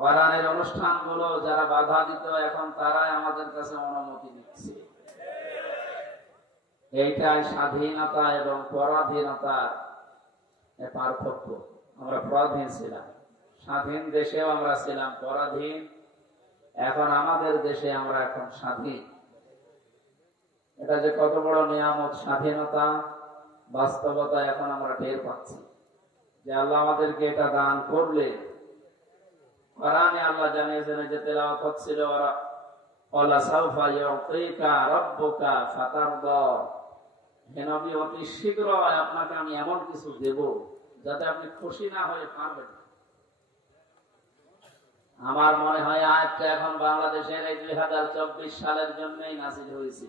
কোরআনের অনুষ্ঠানগুলো যারা বাধা দিত এখন তারাই আমাদের কাছে অনুমতি দিচ্ছে। এইটাই স্বাধীনতা এবং পরাধীনতার পার্থক্য। আমরা পরাধীন ছিলাম, স্বাধীন দেশেও আমরা ছিলাম পরাধীন, এখন আমাদের দেশে আমরা এখন স্বাধীন। এটা যে কত বড় নিয়ামত স্বাধীনতা, বাস্তবতা এখন আমরা টের পাচ্ছি যে আল্লাহ আমাদেরকে এটা দান করলে। কোরআনে আল্লাহ জানিয়েছেন, যে তেলাওয়াত হচ্ছিল, ওয়ালা সাউফা ইউতিকা রাব্বুকা ফাতারদা, হে নবী অতি শীঘ্রই আপনাকে আমি এমন কিছু দেব যাতে আপনি খুশি না হয়ে পারবেন। আমার মনে হয় আয়াতটা এখন বাংলাদেশের এই 2024 সালের জন্যই নাযিল হয়েছে।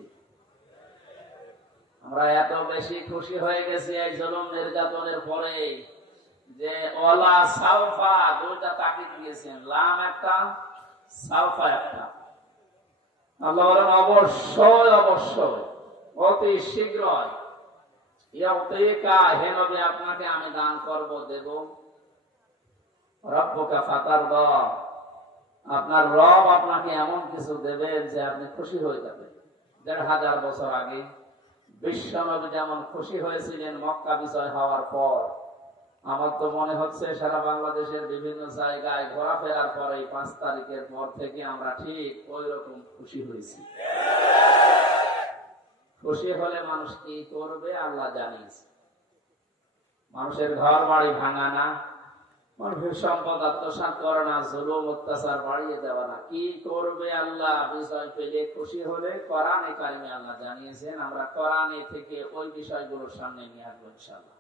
আমরা এত বেশি খুশি হয়ে গেছি এই জুলুম নির্যাতনের পরে যে ওয়ালা সাউফা দুইটা তাকিদ দিয়েছেন, লাম একটা, সাউফা একটা। আল্লাহ বলেন অবশ্যই অবশ্যই অতি শীঘ্রই ইউতিকা, হে নবী আপনাকে আমি দান করব, দেব। রাব্বুকা ফাতারদা, আপনার রব আপনাকে এমন কিছু দেবেন যে আপনি খুশি হয়ে যাবেন। 1500 বছর আগে বিশ্বনবী যেমন খুশি হয়েছিলেন মক্কা বিজয় হওয়ার পর, আমার তো মনে হচ্ছে সারা বাংলাদেশের বিভিন্ন জায়গায় ঘোরাফেরার পরে 5 তারিখের পর থেকে আমরা ঠিক ওই রকম খুশি হয়েছি। খুশি হলে মানুষ কি করবে আল্লাহ জানিয়েছে। মানুষের ঘর বাড়ি ভাঙা না, মানুষের সম্পদ আত্মসাৎ করে না, জুলুম অত্যাচার বাড়িয়ে দেওয়া না, কি করবে আল্লাহ বিজয় পেলে খুশি হলে? কোরআনে কারিমে আল্লাহ জানিয়েছেন। আমরা কোরআনে থেকে ওই বিষয়গুলোর সামনে নিয়ে আসবো ইনশাআল্লাহ।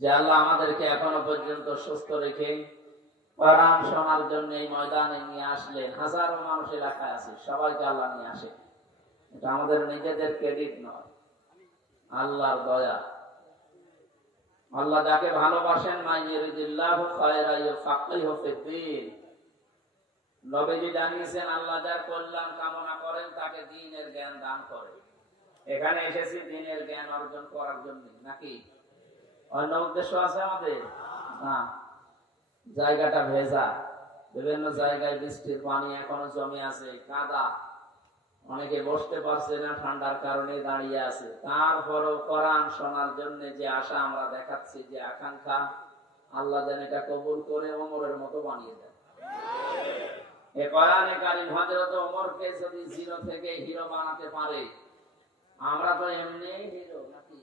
যে আল্লাহ আমাদেরকে এখনো পর্যন্ত সুস্থ রেখে কোরআন শোনার জন্য এই ময়দানে নিয়ে আসলেন। হাজারো মানুষ এলাকায় আছে, সবাইকে আল্লাহ নিয়ে আসে। এটা আমাদের নিজেদের ক্রেডিট নয়, আল্লাহর দয়া। আল্লাহ যাকে ভালোবাসেন, মাইয়ুরিদিল্লাহু খায়রা ইউফাক্কিহু ফিদ্দীন, নবীজি জানিয়েছেন আল্লাহ যার কল্যাণ কামনা করেন তাকে দ্বীনের জ্ঞান দান করেন। এখানে এসেছি দ্বীনের জ্ঞান অর্জন করার জন্য, নাকি অন্য উদ্দেশ্য আছে আমাদের? না। জায়গাটা ভেজা, বিভিন্ন জায়গায় বৃষ্টির পানি এখনো জমে আছে, কাদা, অনেকে বসতে পারছে না ঠান্ডার কারণে দাঁড়িয়ে আছে। তারপরও কোরআন শোনার জন্য যে আশা আমরা দেখাচ্ছি, যে আকাঙ্ক্ষা, আল্লাহ যেন এটা কবুল করে ওমরের মতো বানিয়ে দেন। এই কোরআনে কারীম হযরত ওমরকে যদি জিরো থেকে হিরো বানাতে পারে, আমরা তো এমনি হিরো, নাকি?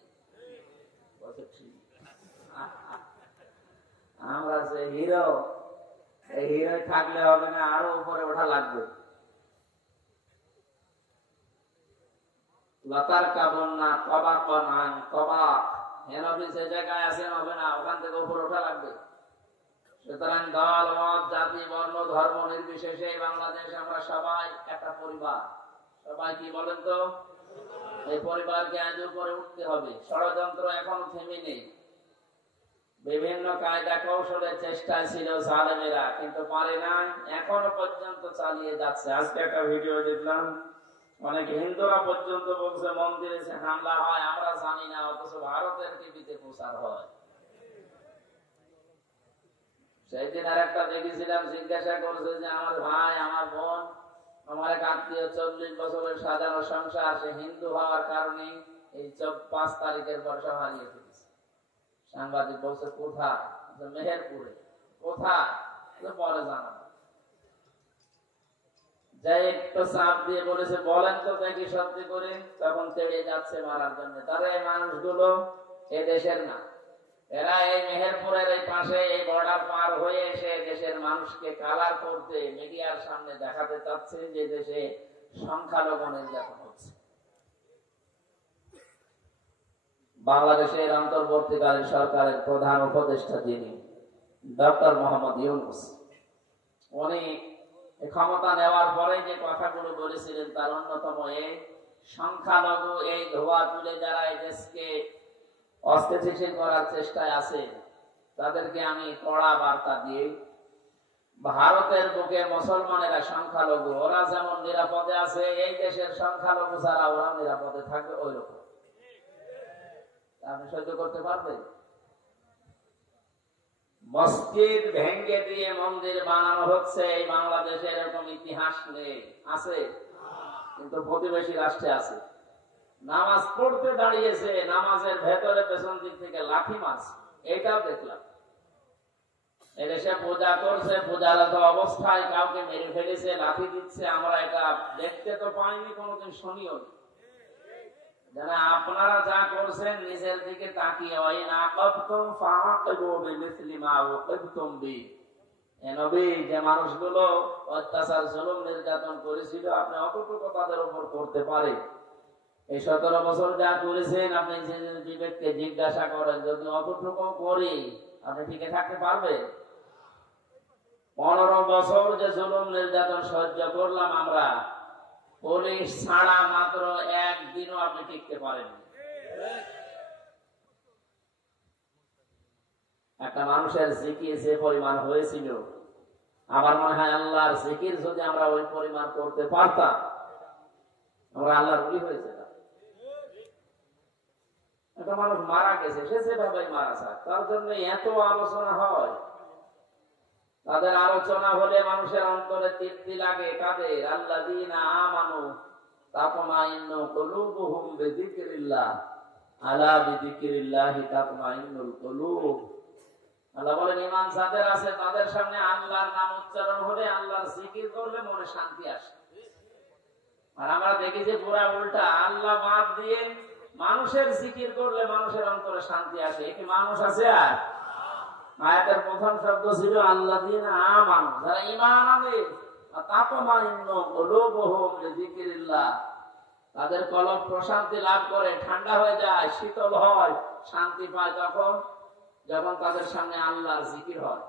আমরা যে হিরো, এই হিরো থাকলে হবে না, আরো উপরে ওঠা লাগবে। লতার কাবন্না তবাকান আন তবাক, হে নবী যে জায়গায় আছেন হবে না, ওখান থেকে উপরে ওঠা লাগবে। সুতরাং দল, মত, জাতি, বর্ণ, ধর্ম নির্বিশেষে বাংলাদেশ আমরা সবাই একটা পরিবার। সবাই কি বলেন তো? এই পরিবারকে আজ উপরে উঠতে হবে। ষড়যন্ত্র এখনো থেমে নেই। বিভিন্ন কায়দা কৌশলের চেষ্টায় ছিল জালেমেরা, কিন্তু পারে না, এখনো পর্যন্ত চালিয়ে যাচ্ছে। আজকে একটা ভিডিও দেখলাম, অনেক হিন্দুরা পর্যন্ত বলছে মন্দিরে হামলা হয় আমরা জানি না, অথচ ভারতের টিভিতে প্রচার হয়। সেই দিন আর একটা দেখেছিলাম, জিজ্ঞাসা করছে যে আমার ভাই, আমার বোন, আমার এক আত্মীয় 40 বছরের সাজানো সংসার, সে হিন্দু হওয়ার কারণে এই 5 তারিখের পর সব হারিয়ে ফেলেছে। সাংবাদিক বলছে কোথায়? মেহেরপুরে। কোথায়? পরে জানাবো। যাই একটু চাপ দিয়ে বলেছে বলেন তো দেখি সত্যি করে, তখন তেড়ে যাচ্ছে মারার জন্য। তারা এই মানুষগুলো এ দেশের না, এরা এই মেহেরপুরের এই পাশে এই বর্ডার পার হয়ে এসে দেশের মানুষকে কালার করতে মিডিয়ার সামনে দেখাতে চাচ্ছে যে দেশে সংখ্যালঘু নির্যাতন হচ্ছে। বাংলাদেশের অন্তর্বর্তীকালীন সরকারের প্রধান উপদেষ্টা যিনি, ডক্টর মোহাম্মদ ইউনূস, উনি ক্ষমতা নেওয়ার পরে যে কথাগুলো বলেছিলেন তার অন্যতম এই সংখ্যালঘু এই ধোয়া তুলে যারা এই দেশকে অস্থিতিশীল করার চেষ্টায় আছে তাদেরকে আমি কড়া বার্তা দিয়ে, ভারতের বুকে মুসলমানেরা সংখ্যালঘু, ওরা যেমন নিরাপদে আছে, এই দেশের সংখ্যালঘু ছাড়া ওরা নিরাপদে থাকবে ওই রকম। আপনি সহ্য করতে পারবেন? মসজিদ ভেঙে দিয়ে মন্দির বানানো হচ্ছে। এই বাংলাদেশে এরকম ইতিহাস নেই, আছে কিন্তু প্রতিবেশী রাষ্ট্রে আছে। নামাজ পড়তে দাঁড়িয়েছে, নামাজের ভেতরে পেছন দিক থেকে লাঠি মারছে, এটাও দেখলাম। এদেশে পূজা করছে, পূজারত অবস্থায় কাউকে মেরে ফেলেছে, লাঠি দিচ্ছে। আমরা এটা দেখতে তো পাইনি, কোনোদিন শুনিও। যারা আপনারা যা করছেন নিজের দিকে তাকিয়ে, ওই না কবতুম ফাআকিবু বিমিসলি মা উকিবতুম বি। এ নবী, যে মানুষগুলো অত্যাচার জুলুম নির্যাতন করেছিল, আপনি অতটুকু তাদের উপর করতে পারেন। এই 17 বছর যা করেছেন, আপনি বিবেককে জিজ্ঞাসা করেন, যদি অতটুকু করি আপনি টিকে থাকতে পারবেন? 15 বছর যে জুলুম নির্যাতন সহ্য করলাম আমরা, পুলিশ ছাড়া মাত্র একদিনও আপনি টিকতে পারেন। একটা মানুষের জিকির যে পরিমাণ হয়েছিল, আমার মনে হয় আল্লাহর জিকির যদি আমরা ওই পরিমাণ করতে পারতাম, আমরা আল্লাহর ওলি হয়েছে। একটা মানুষ মারা গেছে, সে যেভাবে মারা যায়, তার জন্য এত আলোচনা হয়। তাদের আলোচনা হলে মানুষের অন্তরে তৃপ্তি লাগে। কাদের? আল্লাযীনা আমানু তাতমাইন্নু কুলুবুহুম বিযিকরিল্লাহ, আলা বিযিকরিল্লাহি তাতমাইন্নুল কুলুব। আল্লাহ বলেন, ঈমান যাদের আছে তাদের সামনে আল্লাহর নাম উচ্চারণ হলে, আল্লাহর জিকির করলে মনে শান্তি আসে। আর আমরা দেখি যে পুরা উল্টা, আল্লাহ বাদ দিয়ে মানুষের জিকির করলে মানুষের অন্তরে শান্তি আসে। এটি মানুষ আছে? আর আয়াতের প্রথম শব্দ ছিল আল্লাযীনা আমানু, যারা ঈমান আনে, তাতমাইন্নু কুলুবুহুম বিযিকরিল্লাহ, তাদের কলব প্রশান্তি লাভ করে, ঠান্ডা হয়ে যায়, শীতল হয়, শান্তি পায় তখন যখন তাদের সামনে আল্লাহর জিকির হয়।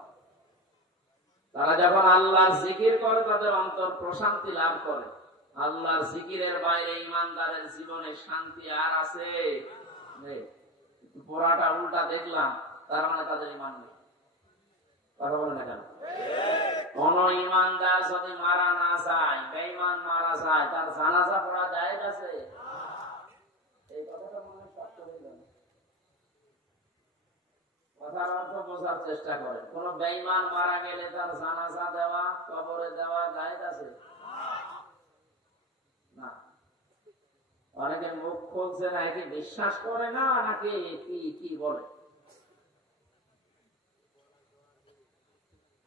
তারা যখন আল্লাহর জিকির করে তাদের অন্তর প্রশান্তি লাভ করে। আল্লাহর জিকিরের বাইরে ঈমানদারের জীবনে শান্তি আর আছে? পুরাটা উল্টা দেখলাম, তার মানে তাদের ঈমান নেই। কথা বলে না কেন? কোন ঈমানদার যদি মারা না যায়, বেঈমান মারা যায়, তার জানাজা পড়া জায়েজ আছে? এই কথাটা মনে শক্ত হয়ে গেল। কথার অর্থ বোঝার চেষ্টা করেন। কোন বেঈমান মারা গেলে তার জানাজা দেওয়া, কবরে দেওয়া জায়েজ আছে? না। অনেকে মুখ খুলছে না, এটি বিশ্বাস করে না, নাকি কি বলে?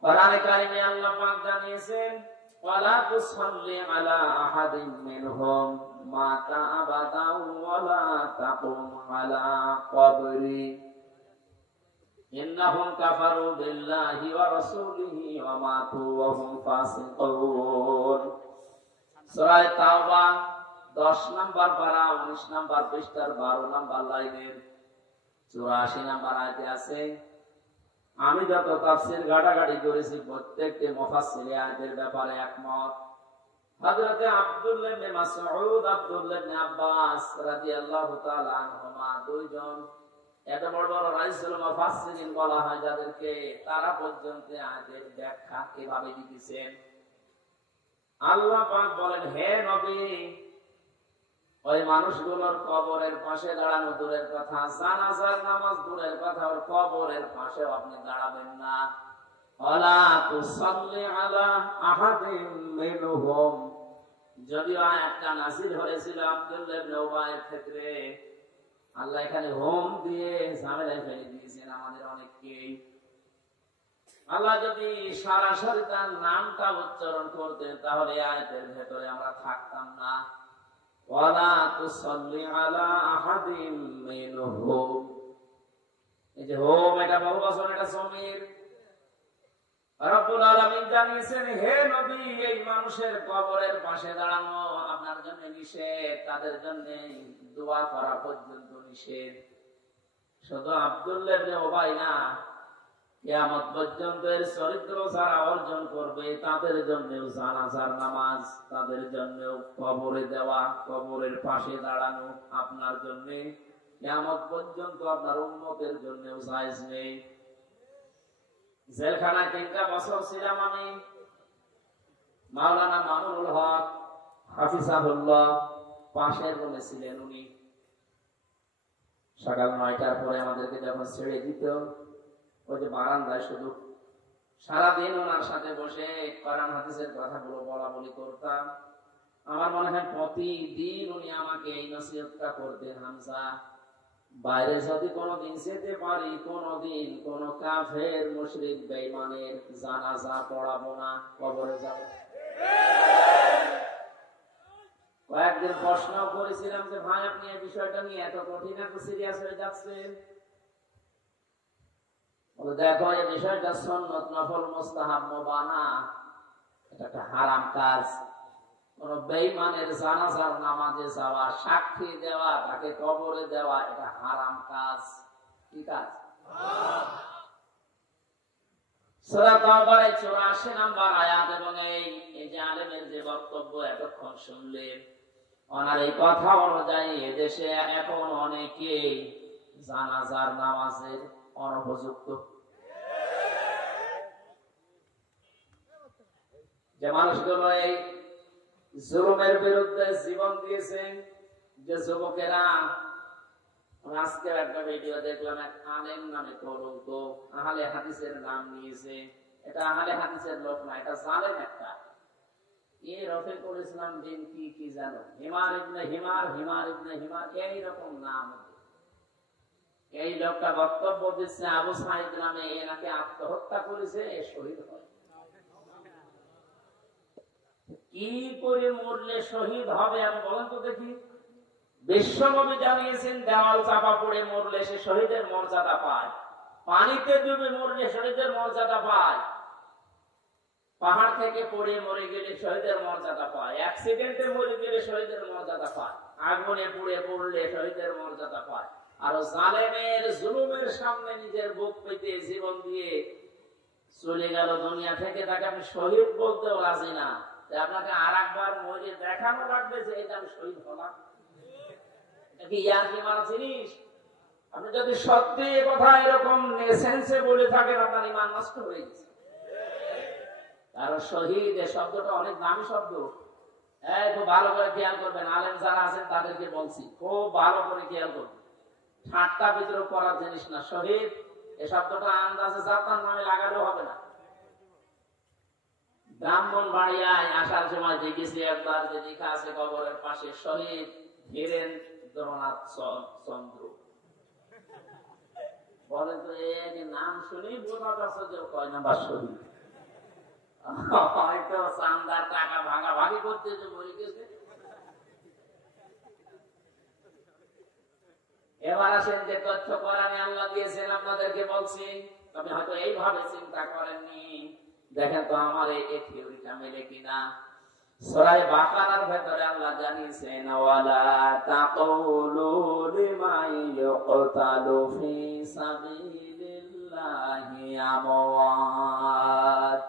কোরআনে কারিমে আল্লাহ পাক জানিয়েছেন, ওয়ালা তুসাল্লি আলা আহাদিন মিনহুম মাতা আবাদাও ওয়ালা তাকুম আলা কবরি ইন্নাহুম কাফারু বিল্লাহি ওয়া রাসূলিহি ওয়া মাতু ওয়া হুম ফাসিকুন। সূরা তাওবা 10 নম্বর পারা 19 নম্বর পৃষ্ঠার 12 নম্বর লাইনের 84 নম্বর আয়াতে আছে। আমি যত তাফসীর ঘাটাঘাটি করেছি, প্রত্যেকটি মুফাসসির আয়াতের ব্যাপারে একমত। হযরত আব্দুল্লাহ ইবনে মাসউদ, আব্দুল্লাহ ইবনে আব্বাস রাদিয়াল্লাহু তাআলা আনহুমা, দুইজন এত বড় বড় রাইসুল মুফাসসিরিন বলা হয় যাদেরকে, তারা পর্যন্ত আয়াতের ব্যাখ্যা কিভাবে দিয়েছেন। আল্লাহ পাক বলেন, হে নবী, ওই মানুষগুলোর কবরের পাশে দাঁড়ানো দূরের কথা, জানাজার নামাজ দূরের কথা, ওর কবরের পাশেও আপনি দাঁড়াবেন না। ওয়ালা তুসাল্লি আলা আহাদিন মিনহুম, যদিও আয়াতটা নাযিল হয়েছিল আব্দুল্লাহ ইবনে উবাইয়ের ক্ষেত্রে, আল্লাহ এখানে হোম দিয়ে ঝামেলায় ফেলে দিয়েছেন আমাদের অনেককেই। আল্লাহ যদি সরাসরি তার নামটা উচ্চারণ করতেন, তাহলে আয়াতের ভেতরে আমরা থাকতাম না। ওয়ালা তুসাল্লি আলা আহাদিন মিনহুম, এই যে হোম, এটা বহুবচন, এটা জমির। রব্বুল আলামিন জানিয়েছেন, হে নবী, এই মানুষের কবরের পাশে দাঁড়ানো আপনার জন্য নিষেধ, তাদের জন্য দোয়া করা পর্যন্ত নিষেধ। শুধু আব্দুল্লাহ ইবনে উবাই না, কিয়ামত পর্যন্ত এর চরিত্র যারা অর্জন করবে তাদের জন্য জানাজার নামাজ, তাদের জন্য কবরে দেওয়া, কবরের পাশে দাঁড়ানো আপনার জন্য কিয়ামত পর্যন্ত আপনার উম্মতের জন্য জায়েজ নেই। জেলখানায় 3টা বছর ছিলাম আমি। মাওলানা মামুনুল হক হাফিজাহুল্লাহ পাশের রুমে ছিলেন উনি। সকাল 9টার পরে আমাদেরকে যখন ছেড়ে দিত, ওই যে বারান্দায় শুধু সারাদিন ওনার সাথে বসে কোরআন হাদিসের কথাগুলো বলা বলি করতাম। আমার মনে হয় প্রতিদিন উনি আমাকে এই নসিহতটা করতেন, হামজা বাইরে যদি কোনোদিন যেতে পারি, কোনোদিন কোন কাফের মুশরিক বেঈমানের জানাজা পড়াবো না, কবরে যাব। কয়েকদিন প্রশ্ন করেছিলাম যে ভাই আপনি এই বিষয়টা নিয়ে এত কঠিন এত সিরিয়াস হয়ে যাচ্ছেন। দেখো এই বিষয়টা সুন্নাত নফল মুস্তাহাব মুবাহ না, এটা একটা হারাম কাজ। কোন বেঈমানের জানাজার নামাজে যাওয়া, সাক্ষী দেওয়া, তাকে কবরে দেওয়া, এটা হারাম কাজ। কি কাজ? সূরা তাওবার 84 নম্বর আয়াত। এবং এই যে আলেমের যে বক্তব্য এতক্ষণ শুনলেন, ওনার এই কথা অনুযায়ী এদেশে এখন অনেকেই জানাজার নামাজের অনুপযুক্ত। যে মানুষগুলো এই জুলুমের বিরুদ্ধে জীবন দিয়েছেন, যে যুবকেরা, আজকে একটা ভিডিও দেখলাম, এক আলেম নামে কলঙ্ক আহলে হাদিসের নাম নিয়েছে। এটা আহলে হাদিসের লোক না, এটা জালেম একটা। রফিকুল ইসলাম দিন কি জানো, হিমার ইবনে হিমার, হিমার ইবনে হিমার, এইরকম নাম। এই লোকটা বক্তব্য দিচ্ছে আবু সাইদ নামে এনাকে আত্মহত্যা করেছে, শহীদ হয়। কি করে মরলে শহীদ হবে আমি বলেন তো দেখি? বিশ্বনবী জানিয়েছেন দেওয়াল চাপা পড়ে মরলে সে শহীদের মর্যাদা পায়, পানিতে ডুবে মরলে শহীদের মর্যাদা পায়, পাহাড় থেকে পড়ে মরে গেলে শহীদের মর্যাদা পায়, অ্যাক্সিডেন্টে মরে গেলে শহীদের মর্যাদা পায়, আগুনে পুড়ে পড়লে শহীদের মর্যাদা পায়। আর জালেমের জুলুমের সামনে নিজের বুক পেতে জীবন দিয়ে চলে গেল দুনিয়া থেকে, তাকে আপনি শহীদ বলতেও রাজি না। আপনাকে আর একবার মরে দেখানো লাগবে যে এটা আমি শহীদ হলাম। কি ইয়ার কি মারা জিনিস? আপনি যদি সত্যি কথা এরকম সেন্সে বলে থাকেন, আপনার ঈমান নষ্ট হয়ে গেছে। কারণ শহীদ এই শব্দটা অনেক দামি শব্দ। খুব ভালো করে খেয়াল করবেন, আলেম যারা আছেন তাদেরকে বলছি, খুব ভালো করে খেয়াল করবেন। ঠাট্টা বিদ্রোহ করার জিনিস না। শহীদ এই শব্দটা আন্দাজে জাতার নামে লাগালেও হবে না। ব্রাহ্মণবাড়িয়ায় আসার সময় দেখেছি একবার যে লেখা আছে কবরের পাশে, শহীদ ধীরেন্দ্রনাথ চন্দ্র। বলেন তো এই নাম শুনি বোঝা যাচ্ছে যে কয় নাম্বার শহীদ। হয়তো চান্দার টাকা ভাগাভাগি করতে যে মরে গেছে। এবার আসেন যে তথ্য কোরআনে আল্লাহ দিয়েছেন, আপনাদেরকে বলছি, তবে হয়তো এইভাবে চিন্তা করেননি। দেখেন তো আমার এই থিওরিটা মেলে কিনা। সূরা বাকারার ভেতরে আল্লাহ জানিয়েছেন, ওয়ালা তাকুলু লিমান ইউকতালু ফি সাবিলিল্লাহি আমওয়াত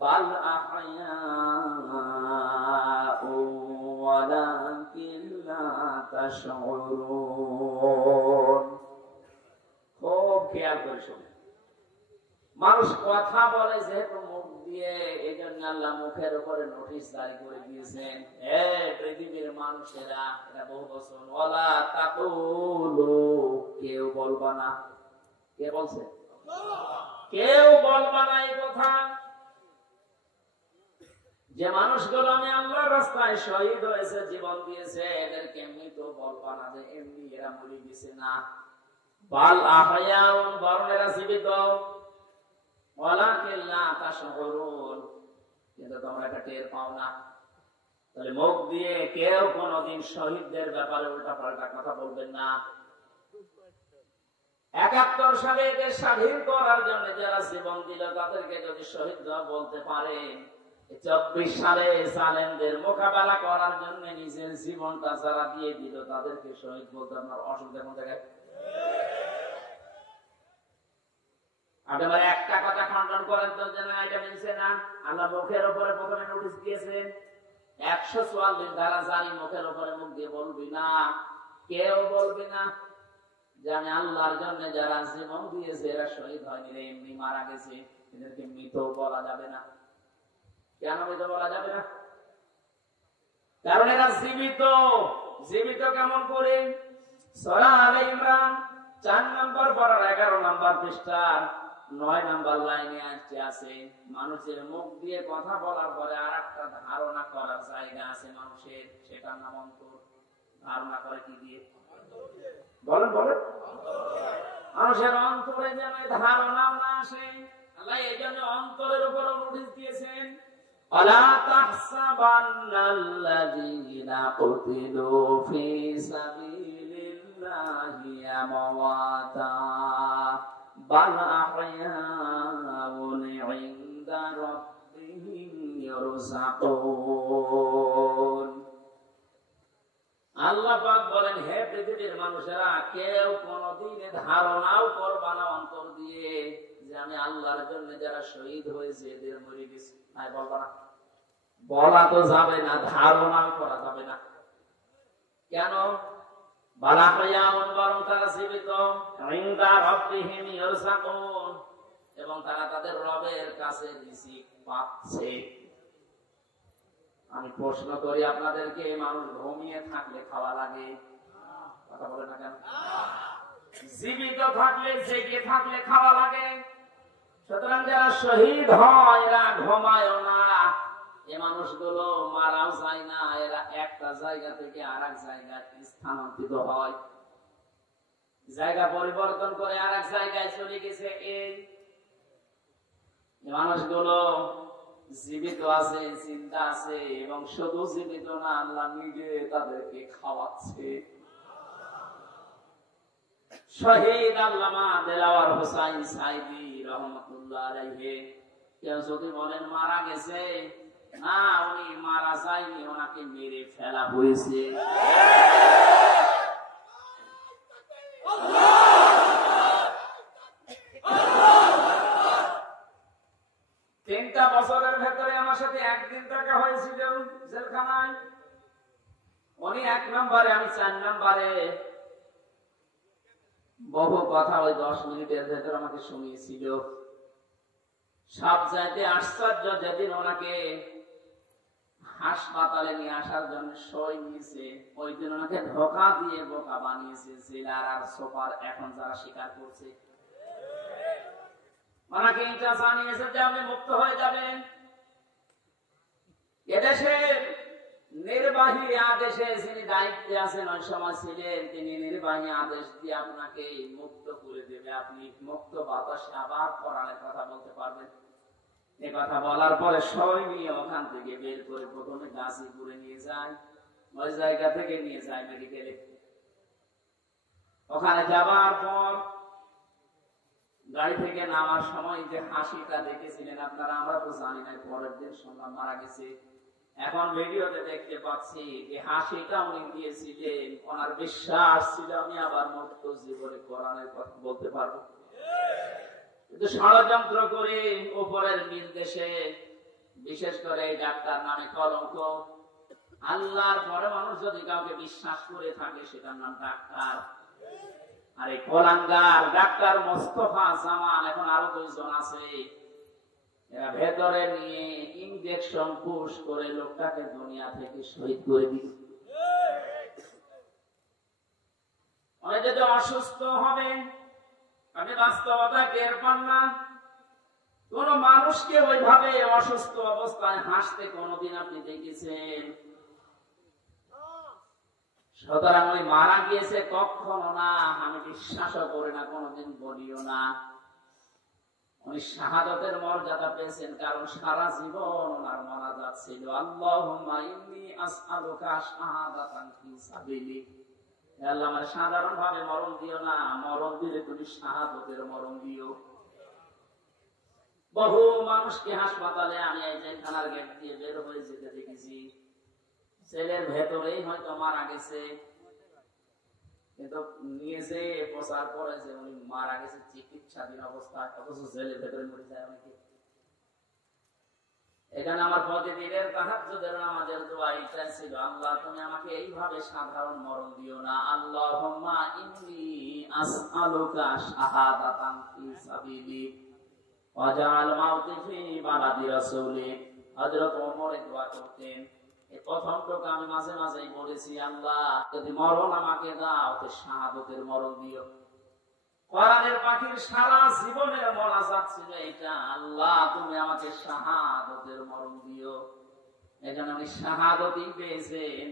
বাল আহয়াউ ওয়ালাকিন লা তাশউরুন। খুব খেয়াল করে শুনুন। মানুষ কথা বলে যেহেতু মুখ দিয়ে, এই জন্য আল্লাহ মুখের উপরে নোটিশ জারি করে দিয়েছেন, পৃথিবীর মানুষেরা, এটা বহু বছর, ওয়ালা তাকুলু, কেউ বলবা না। কে বলছে? কেউ বলবা না এই কথা। যে মানুষগুলো আমি আল্লাহর রাস্তায় শহীদ হয়েছে, জীবন দিয়েছে, এদেরকে মৃত বলবা না যে এমনি এরা মরে গেছে না। বাল আহয়াউন, বরং এরা জীবিত। ওয়ালাকিন লা তাশউরুন, কিন্তু তোমরা এটা টের পাও না। তাহলে মুখ দিয়ে কেউ কোনোদিন শহীদদের ব্যাপারে উল্টাপাল্টা কথা বলবেন না। ৭১ সালে দেশ স্বাধীন করার জন্য যারা জীবন দিল তাদেরকে যদি শহীদ বলতে পারেন, ২৪ সালে জালেমদের মোকাবেলা করার জন্য নিজের জীবনটা যারা দিয়ে দিল তাদেরকে শহীদ বলতে আপনার অসুবিধা কোন জায়গায়? আপনারা একটা কথা খণ্ডন করেন তো, যেন এটা মিলছে না। আল্লাহ মুখের উপরে প্রথমে নোটিশ দিয়েছেন, ১৪৪ ধারা জারি, মুখের উপরে মুখ দিয়ে বলবি না, কেউ বলবি না যে আমি আল্লাহর জন্য যারা জীবন দিয়েছে এরা শহীদ হয়নি রে, এমনি মারা গেছে, এদেরকে মৃত বলা যাবে না। কেন মৃত বলা যাবে না? কারণ এরা জীবিত। জীবিত কেমন করে? সূরা আলে ইমরান ৪ নম্বর পারার ১১ নম্বর পৃষ্ঠা 9 নাম্বার লাইনে আছে মানুষের মুখ দিয়ে কথা বলার পরে আরেকটা ধারণা করার জায়গা আছে মানুষের, সেটার নাম অন্তর। ধারণা করে কি দিয়ে? বলেন বলেন। মানুষের অন্তরে যেন ধারণাও না আসে, আল্লাহ এই জন্য অন্তরের উপর নোটিশ দিয়েছেন, আলা তাহসাবান্নাল্লাযীনা কুতিলু ফি সাবিলিল্লাহি আমওয়াতা বাল আহয়াউন ইনদা রাব্বিহিম ইরযাকুন। আল্লাহ পাক বলেন, হে পৃথিবীর মানুষেরা, কেউ কোনদিন ধারণাও করবা না অন্তর দিয়ে যে আমি আল্লাহর জন্য যারা শহীদ হয়েছে এদের মরে গেছে। নাই বলবা না, বলা তো যাবে না, ধারণাও করা যাবে না। কেন? বরং তারা জীবিত, ইনদা রাব্বিহিম ইরযাকুন, এবং তারা তাদের রবের কাছে রিজিক পাচ্ছে। আমি প্রশ্ন করি আপনাদেরকে, মানুষ ঘুমিয়ে থাকলে খাওয়া লাগে? কথা বলে না কেন? জীবিত থাকলে, জেগে থাকলে খাওয়া লাগে। সুতরাং যারা শহীদ হয় এরা ঘুমায়ও না, এ মানুষগুলো মারাও যায় না, এরা একটা জায়গা থেকে আরেক জায়গায় স্থানান্তরিত হয়, জায়গা পরিবর্তন করে আরেক জায়গায় চলে গেছে। এই মানুষগুলো জীবিত আছে, চিন্তা আছে, এবং শুধু জীবিত না, আল্লাহ নিজে তাদেরকে খাওয়াচ্ছে। শহীদ আল্লামা দেলাওয়ার হোসাইন সাইদি রহমাতুল্লাহ আলাইহি, কেউ যদি বলেন মারা গেছে, না, উনি মারা যায়নি, ওনাকে মেরে ফেলা হয়েছে। 3টা বছরের ভেতরে আমার সাথে একদিন দেখা হয়েছিল জেলখানায়। উনি 1 নম্বরে, আমি 4 নম্বরে। বহু কথা ওই 10 মিনিটের ভেতর আমাকে শুনিয়েছিল। সব চাইতে আশ্চর্য, যেদিন ওনাকে হাসপাতালে নিয়ে আসার জন্য সই নিয়েছে, ওই দিন ওনাকে ধোকা দিয়ে বোকা বানিয়েছে জেলার আর সুপার, এখন যারা স্বীকার করছে। ওনাকে এটা জানিয়েছে যে আপনি মুক্ত হয়ে যাবেন। এদেশের নির্বাহী আদেশে যিনি দায়িত্বে আছেন, ওই সময় ছিলেন, তিনি নির্বাহী আদেশ দিয়ে আপনাকে মুক্ত করে দেবে, আপনি মুক্ত বাতাসে আবার কোরআনের কথা বলতে পারবেন। এ কথা বলার পরে সই নিয়ে ওখান থেকে বের করে প্রথমে গাজীপুরে নিয়ে যায়, ওই জায়গা থেকে নিয়ে যায় মেডিকেলে। ওখানে যাবার পর গাড়ি থেকে নামার সময় যে হাসিটা দেখেছিলেন আপনারা, আমরা তো জানি না, পরের দিন শুনলাম মারা গেছে। এখন ভিডিওতে দেখতে পাচ্ছি যে হাসিটা উনি দিয়েছিলেন, ওনার বিশ্বাস ছিল আমি আবার মুক্ত জীবনে কোরআনের কথা বলতে পারবো। কিন্তু ষড়যন্ত্র করে উপরের নির্দেশে, বিশেষ করে এই ডাক্তার নামে কলঙ্ক, আল্লাহর পরে মানুষ যদি কাউকে বিশ্বাস করে থাকে সেটার নাম ডাক্তার। আর এই কলাঙ্গার ডাক্তার মোস্তফা জামান, এখন আরো 2 জন আছে, এরা ভেতরে নিয়ে ইনজেকশন পুশ করে লোকটাকে দুনিয়া থেকে শহীদ করে দিল। অনেক যদি অসুস্থ হবে, আপনি বাস্তবতা টের পান না। কোন মানুষকে ওইভাবে অসুস্থ অবস্থায় হাসতে কোনদিন আপনি দেখেছেন? সুতরাং ওই মারা গিয়েছে কখনো না, আমি বিশ্বাসও করি না, কোনদিন বলিও না। উনি শাহাদাতের মর্যাদা পেয়েছেন, কারণ সারা জীবন ওনার মোনাজাত ছিল, আল্লাহুম্মা ইন্নী আসআলুকা শাহাদাতান ফি সাবিলিক। হে আল্লাহ, আমার সাধারণ ভাবে মরণ দিও না, মরণ দিলে তুমি শাহাদাতের মরণ দিও। বহু মানুষকে হাসপাতালে আমি এই জেলখানার গেট দিয়ে বের হয়ে যেতে দেখেছি, ছেলের ভেতরেই হয়তো মারা গেছে, কিন্তু নিয়ে যে প্রচার করে যে উনি মারা গেছে চিকিৎসাধীন অবস্থায়, অথচ জেলের ভেতরে মরে যায় অনেকে। এখানে আমার প্রতিদিনের তাহাজ্জুদের নামাজের দোয়া এটাই ছিল, আল্লাহ তুমি আমাকে এইভাবে সাধারণ মরণ দিও না, আল্লাহুম্মা ইন্নী আসআলুকা শাহাদাতান ফি সাবিলিক ওয়াজআল মাউতি ফি বালাদি রাসূলিক। হযরত ওমর এই দোয়া করতেন। এই প্রথমটুকু আমি মাঝে মাঝেই বলেছি, আল্লাহ যদি মরণ আমাকে দাও তো শাহাদাতের মরণ দিও। কোরআনের পাখির সারা জীবনের মোনাজাত ছিল এটা, আল্লাহ তুমি আমাকে শাহাদাতের মরণ দিও। এখানে আমি শাহাদতই পেয়েছেন।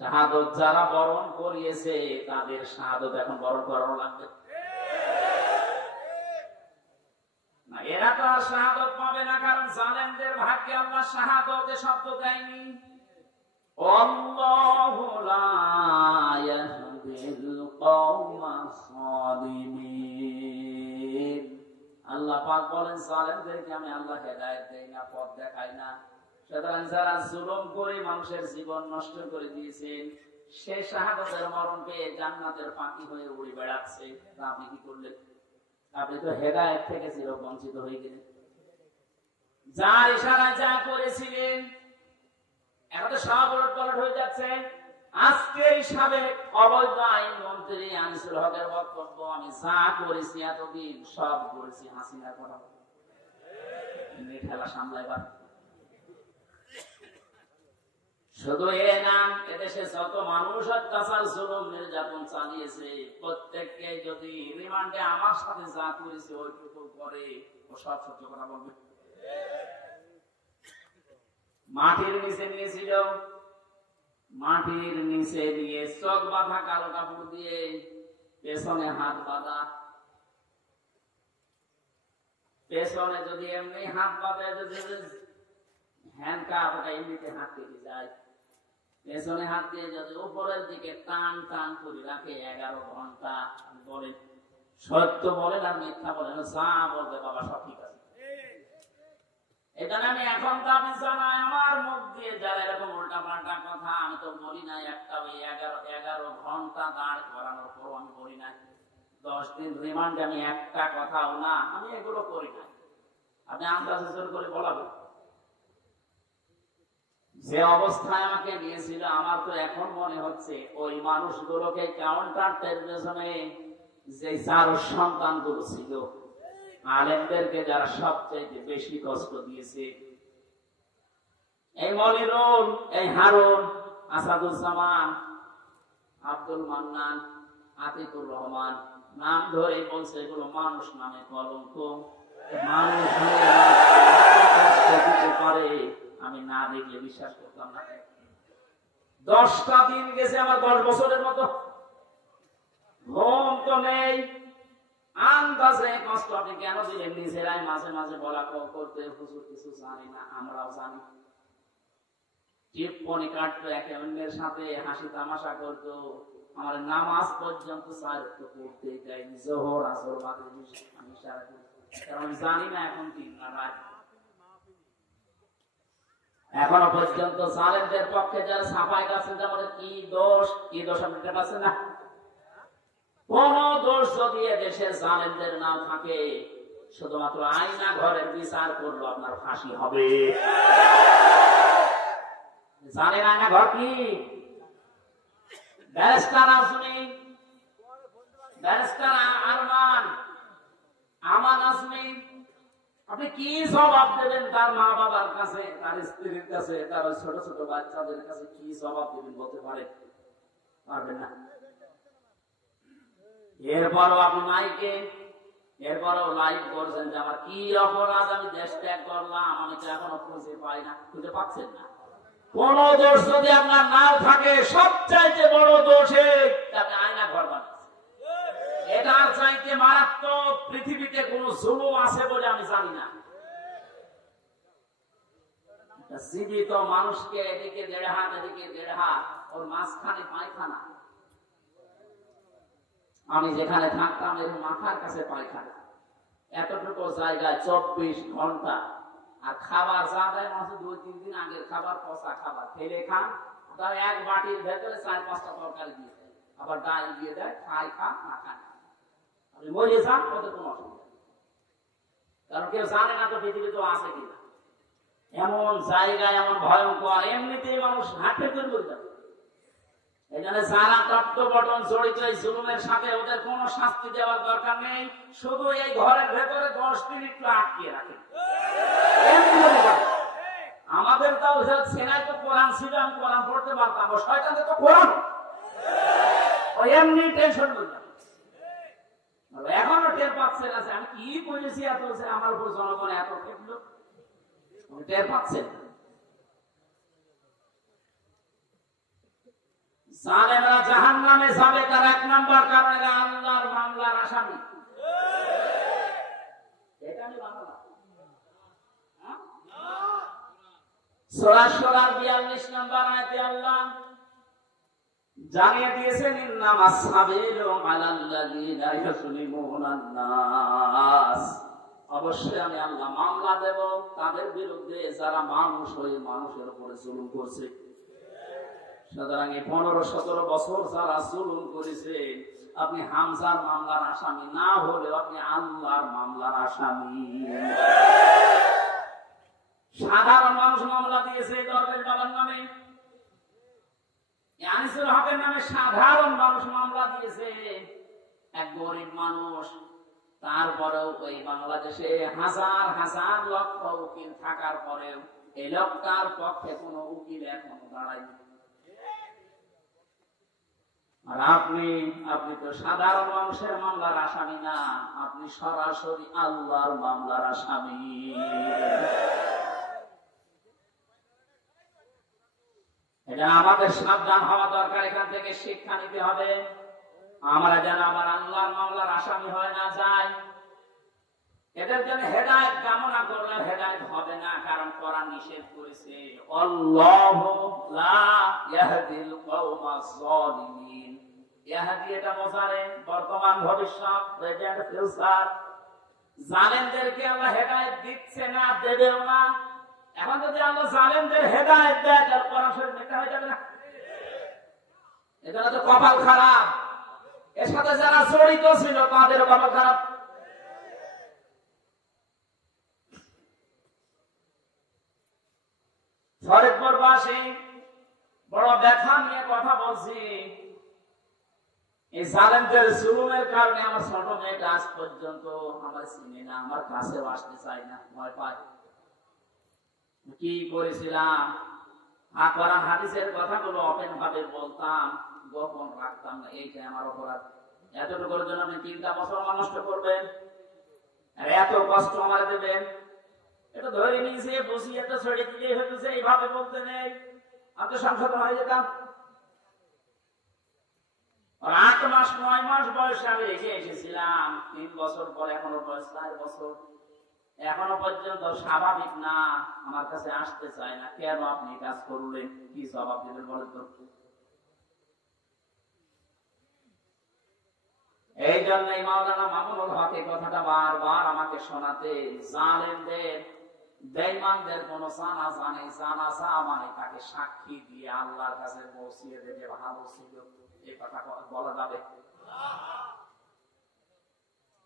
শাহাদত যারা বরণ করিয়েছে তাদের শাহাদত এখন বরণ করানো লাগবে না। এরা তো আর শাহাদত পাবে না, কারণ জালেমদের ভাগ্যে আল্লাহ শাহাদতে শব্দ দেয়নি। আল্লাহু লা ইয়াহদিল কওমাস সালিমিন। আল্লাহ পাক বলেন জালেমদেরকে আমি আল্লাহ হেদায়েত দেই না, পথ দেখাই না। সুতরাং যারা জুলুম করে মানুষের জীবন নষ্ট করে দিয়েছেন, সে শাহাদাতের মরণ পেয়ে জান্নাতের পাখি হয়ে উড়ে বেড়াচ্ছে। তা আপনি কি করলেন? আপনি তো হেদায়েত থেকে চির বঞ্চিত হয়ে গেলেন। যার ইশারায় যা করেছিলেন এখন তো সব উলটপালট হয়ে যাচ্ছে। আজকে সাবেক অবৈধ আইন মন্ত্রী আনিসুল হকের বক্তব্য, আমি যা করেছি এতদিন সব করেছি হাসিনার কথা। ঠেলা সামলাইবার শুধু এ নাম, এদেশে যত মানুষ অত্যাচার জুলুম নির্যাতন চালিয়েছে প্রত্যেককে যদি রিমান্ডে আমার সাথে যা করেছে ওইটুকু করে ও সব সত্য কথা বলবে। মাটির নিচে নিয়েছিল, মাটির নিচে দিয়ে চোখ বাঁধা কালো কাপড় দিয়ে পেছনে হাত বাঁধা। পেছনে যদি এমনি হাত বাঁধে, যদি হ্যান্ডকাপ ওটা এমনিতে হাত কেটে যায়। পেছনে হাত দিয়ে যদি উপরের দিকে টান টান করে রাখে 11 ঘন্টা। বলে সত্য বলেন আর মিথ্যা বলেন, যা বলবে বাবা সব ঠিক আছে। এখানে আমি এখন দাবি জানাই, আমার মুখ দিয়ে যারা এরকম উল্টা পাল্টা কথা, আমি তো বলি নাই একটা ওই 11 ঘন্টা দাঁড় করানোর পর আমি বলি নাই 10 দিন রিমান্ডে আমি একটা কথাও না, আমি এগুলো করি না। আপনি আন্দাজ করে বলাবেন যে অবস্থায় আমাকে নিয়েছিল, আমার তো এখন মনে হচ্ছে ওই মানুষগুলোকে কাউন্টার টেররিজমে যে 4 সন্তানগুলো ছিল, আলেমদেরকে যারা সবচেয়ে বেশি কষ্ট দিয়েছে, এই মনিরুল, এই হারুন, আসাদুজ্জামান, আব্দুল মান্নান, আতিকুর রহমান, নাম ধরে বলছে এগুলো মানুষ নামে কলঙ্ক। মানুষ দিতে পারে আমি না দেখলে বিশ্বাস করতাম না। 10টা দিন গেছে আমার 10 বছরের মতো, ঘুম তো নেই, আন্দাজে কষ্ট। আপনি কেন দিলেন? নিজেরাই মাঝে মাঝে বলা করতে, হুজুর কিছু জানি না, আমরাও জানি। টিপ্পনি কাটতো, একে অন্যের সাথে হাসি তামাশা করতো। আমার নামাজ পর্যন্ত পড়তে যায়নি, জোহর আসর বাদে আমি সারা করি, কারণ জানি না এখন 3 না রাত। এখনো পর্যন্ত জালেমদের পক্ষে যারা সাফাই গাছেন, আমাদের কি দোষ আপনি পাচ্ছেন না? কোন দোষ যদি দেশের জালেমদের নাম থাকে, শুধুমাত্র আয়না ঘরের বিচার করলো আপনার ফাঁসি হবে। জানেন আয়না ঘর কি? ব্যারিস্টার আজমি, ব্যারিস্টার আরমান, আমান আজমি, আপনি কি জবাব দেবেন তার মা বাবার কাছে, তার স্ত্রীর কাছে, তার ছোট ছোট বাচ্চাদের কাছে কি জবাব দেবেন বলতে পারবেন না। এরপরও আপনি মাইকে, এরপরও লাইভ করছেন যে আমার কি অপরাধ, আমি দেশ ত্যাগ করলাম, আমি তো এখনো খুঁজে পাই না। খুঁজে পাচ্ছেন না? কোন দোষ যদি আপনার নাও থাকে, সবচাইতে বড় দোষে তাকে আয়না ঘর বানাচ্ছে। এটার চাইতে মারাত্মক পৃথিবীতে কোন জুলুম আছে বলে আমি জানি না। জীবিত মানুষকে এদিকে 1.5 হাত, এদিকে 1.5 হাত, ওর মাঝখানে পায়খানা। আমি যেখানে থাকতাম এর মাথার কাছে পায়খানা, এতটুকু জায়গায় 24 ঘন্টা। আর খাবার যা দেয় মাসে 2-3 দিন আগের খাবার, পচা খাবার, ফেলে খান। তার এক বাটির ভেতরে 4-5টা তরকারি দিয়ে দেয়, আবার ডাল দিয়ে দেয়, খান না খান আপনি মরে যান, ওদের কোনো অসুবিধা। কারণ কেউ জানে না তো পৃথিবী তো আছে কিনা। এমন জায়গায় এমন ভয়ঙ্কর, এমনিতেই মানুষ হাঁটে করে বলে যাবে। এখানে যারা তত্ত্ববটন জড়িত এই জুলুমের সাথে, ওদের কোনো শাস্তি দেওয়ার দরকার নেই। শুধু এই ঘরের ভেতরে 10 মিনিট আটকে রাখে। আমাদের তাও সেনায় তো কোরআন ছিল, আমি কোরআন পড়তে পারতাম, ও শয়তানদের তো কোরআন এমনি টেনশন করতাম। টের পাচ্ছেন আছে আমি কি করেছি, এত আমার উপর জনগণ এত খেপলো, টের পাচ্ছেন। জালেমরা জাহান্নামে যাবে, তার এক নাম্বার কারণ এরা আল্লাহর মামলার আসামি। এটা আমি বানালাম। সূরা শুরার 42 নম্বর আয়াতে আল্লাহ জানিয়ে দিয়েছেন, ইন্নামাস সাবিলু আলাল্লাযিনা ইউযলিমুনান নাস, অবশ্যই আমি আল্লাহ মামলা দেব তাদের বিরুদ্ধে যারা মানুষ হয়ে মানুষের উপরে জুলুম করছে। সুতরাং এই 15-17 বছর যারা জুলুম করেছে, আপনি হামজার মামলার আসামি না হলেও আপনি আল্লাহর মামলার আসামি। সাধারণ মানুষ মামলা দিয়েছে দরবেশ বাবার নামে, আনিসুল হকের নামে সাধারণ মানুষ মামলা দিয়েছে, এক গরিব মানুষ। তারপরেও ওই বাংলাদেশে হাজার হাজার লক্ষ উকিল থাকার পরেও এই লোকটার পক্ষে কোনো উকিল এখনো দাঁড়ায়নি। আর আপনি তো সাধারণ মানুষের মামলার আসামি না, আপনি সরাসরি আল্লাহর মামলার আসামি। এটা আমাদের সাবধান হওয়া দরকার, এখান থেকে শিক্ষা নিতে হবে। আমরা যেন আবার আল্লাহর মামলার আসামি হয় না যায়। এদের জন্য হেদায়েত কামনা করলে হেদায়েত হবে না, কারণ কোরআন নিষেধ করেছে, আল্লাহু লা ইয়াহদিল কওমাজ যালিমিন। ইয়াহদি এটা বোঝায় বর্তমান ভবিষ্যৎ, প্রেজেন্ট ফিউচার। জালেমদেরকে আল্লাহ হেদায়েত দিচ্ছে না, দেবেও না। এখন যদি আল্লাহ জালেমদের হেদায়েত দেয় তাহলে কোরআন শরীফ মিথ্যা হয়ে যাবে না? এটা তো কপাল খারাপ। এর সাথে যারা জড়িত ছিল তাদেরও কপাল খারাপ। ফরিদপুরবাসী বড় ব্যথা নিয়ে কথা বলছি। এই জালেমদের জুলুমের কারণে আমার ছোট মেয়েটা আজ পর্যন্ত আমার চিনে না, আমার কাছেও আসতে চায় না, ভয় পায়। কি করেছিলাম? কোরআন হাদিসের কথাগুলো ওপেন ভাবে বলতাম, গোপন রাখতাম না। এইটা আমার অপরাধ। এতটুকুর জন্য আপনি 3টা বছর নষ্ট করবেন আর এত কষ্ট আমার দেবেন? এটা ধরে নিয়েছে, বসিয়ে তো ছড়িয়ে দিলে হয়েছে, এইভাবে বলতে নেই। আমি তো সংশোধন হয়ে যেতাম। 8 মাস 9 মাস বয়সে আমি রেখে এসেছিলাম। 3 বছর পর এখনো বয়স 4 বছর, এখনো পর্যন্ত স্বাভাবিক না, আমার কাছে আসতে চায় না। কেন আপনি কাজ করলেন? কি জবাব দেবেন বলেন তো? এই জন্যই মাওলানা মামুনুল হক এই কথাটা বারবার আমাকে শোনাতে, জালেমদের বেঈমানদের কোন জানাজা নেই, জানাজা মানে তাকে সাক্ষী দিয়ে আল্লাহর কাছে পৌঁছিয়ে দেবে ভালো ছিল, এই কথা বলা যাবে?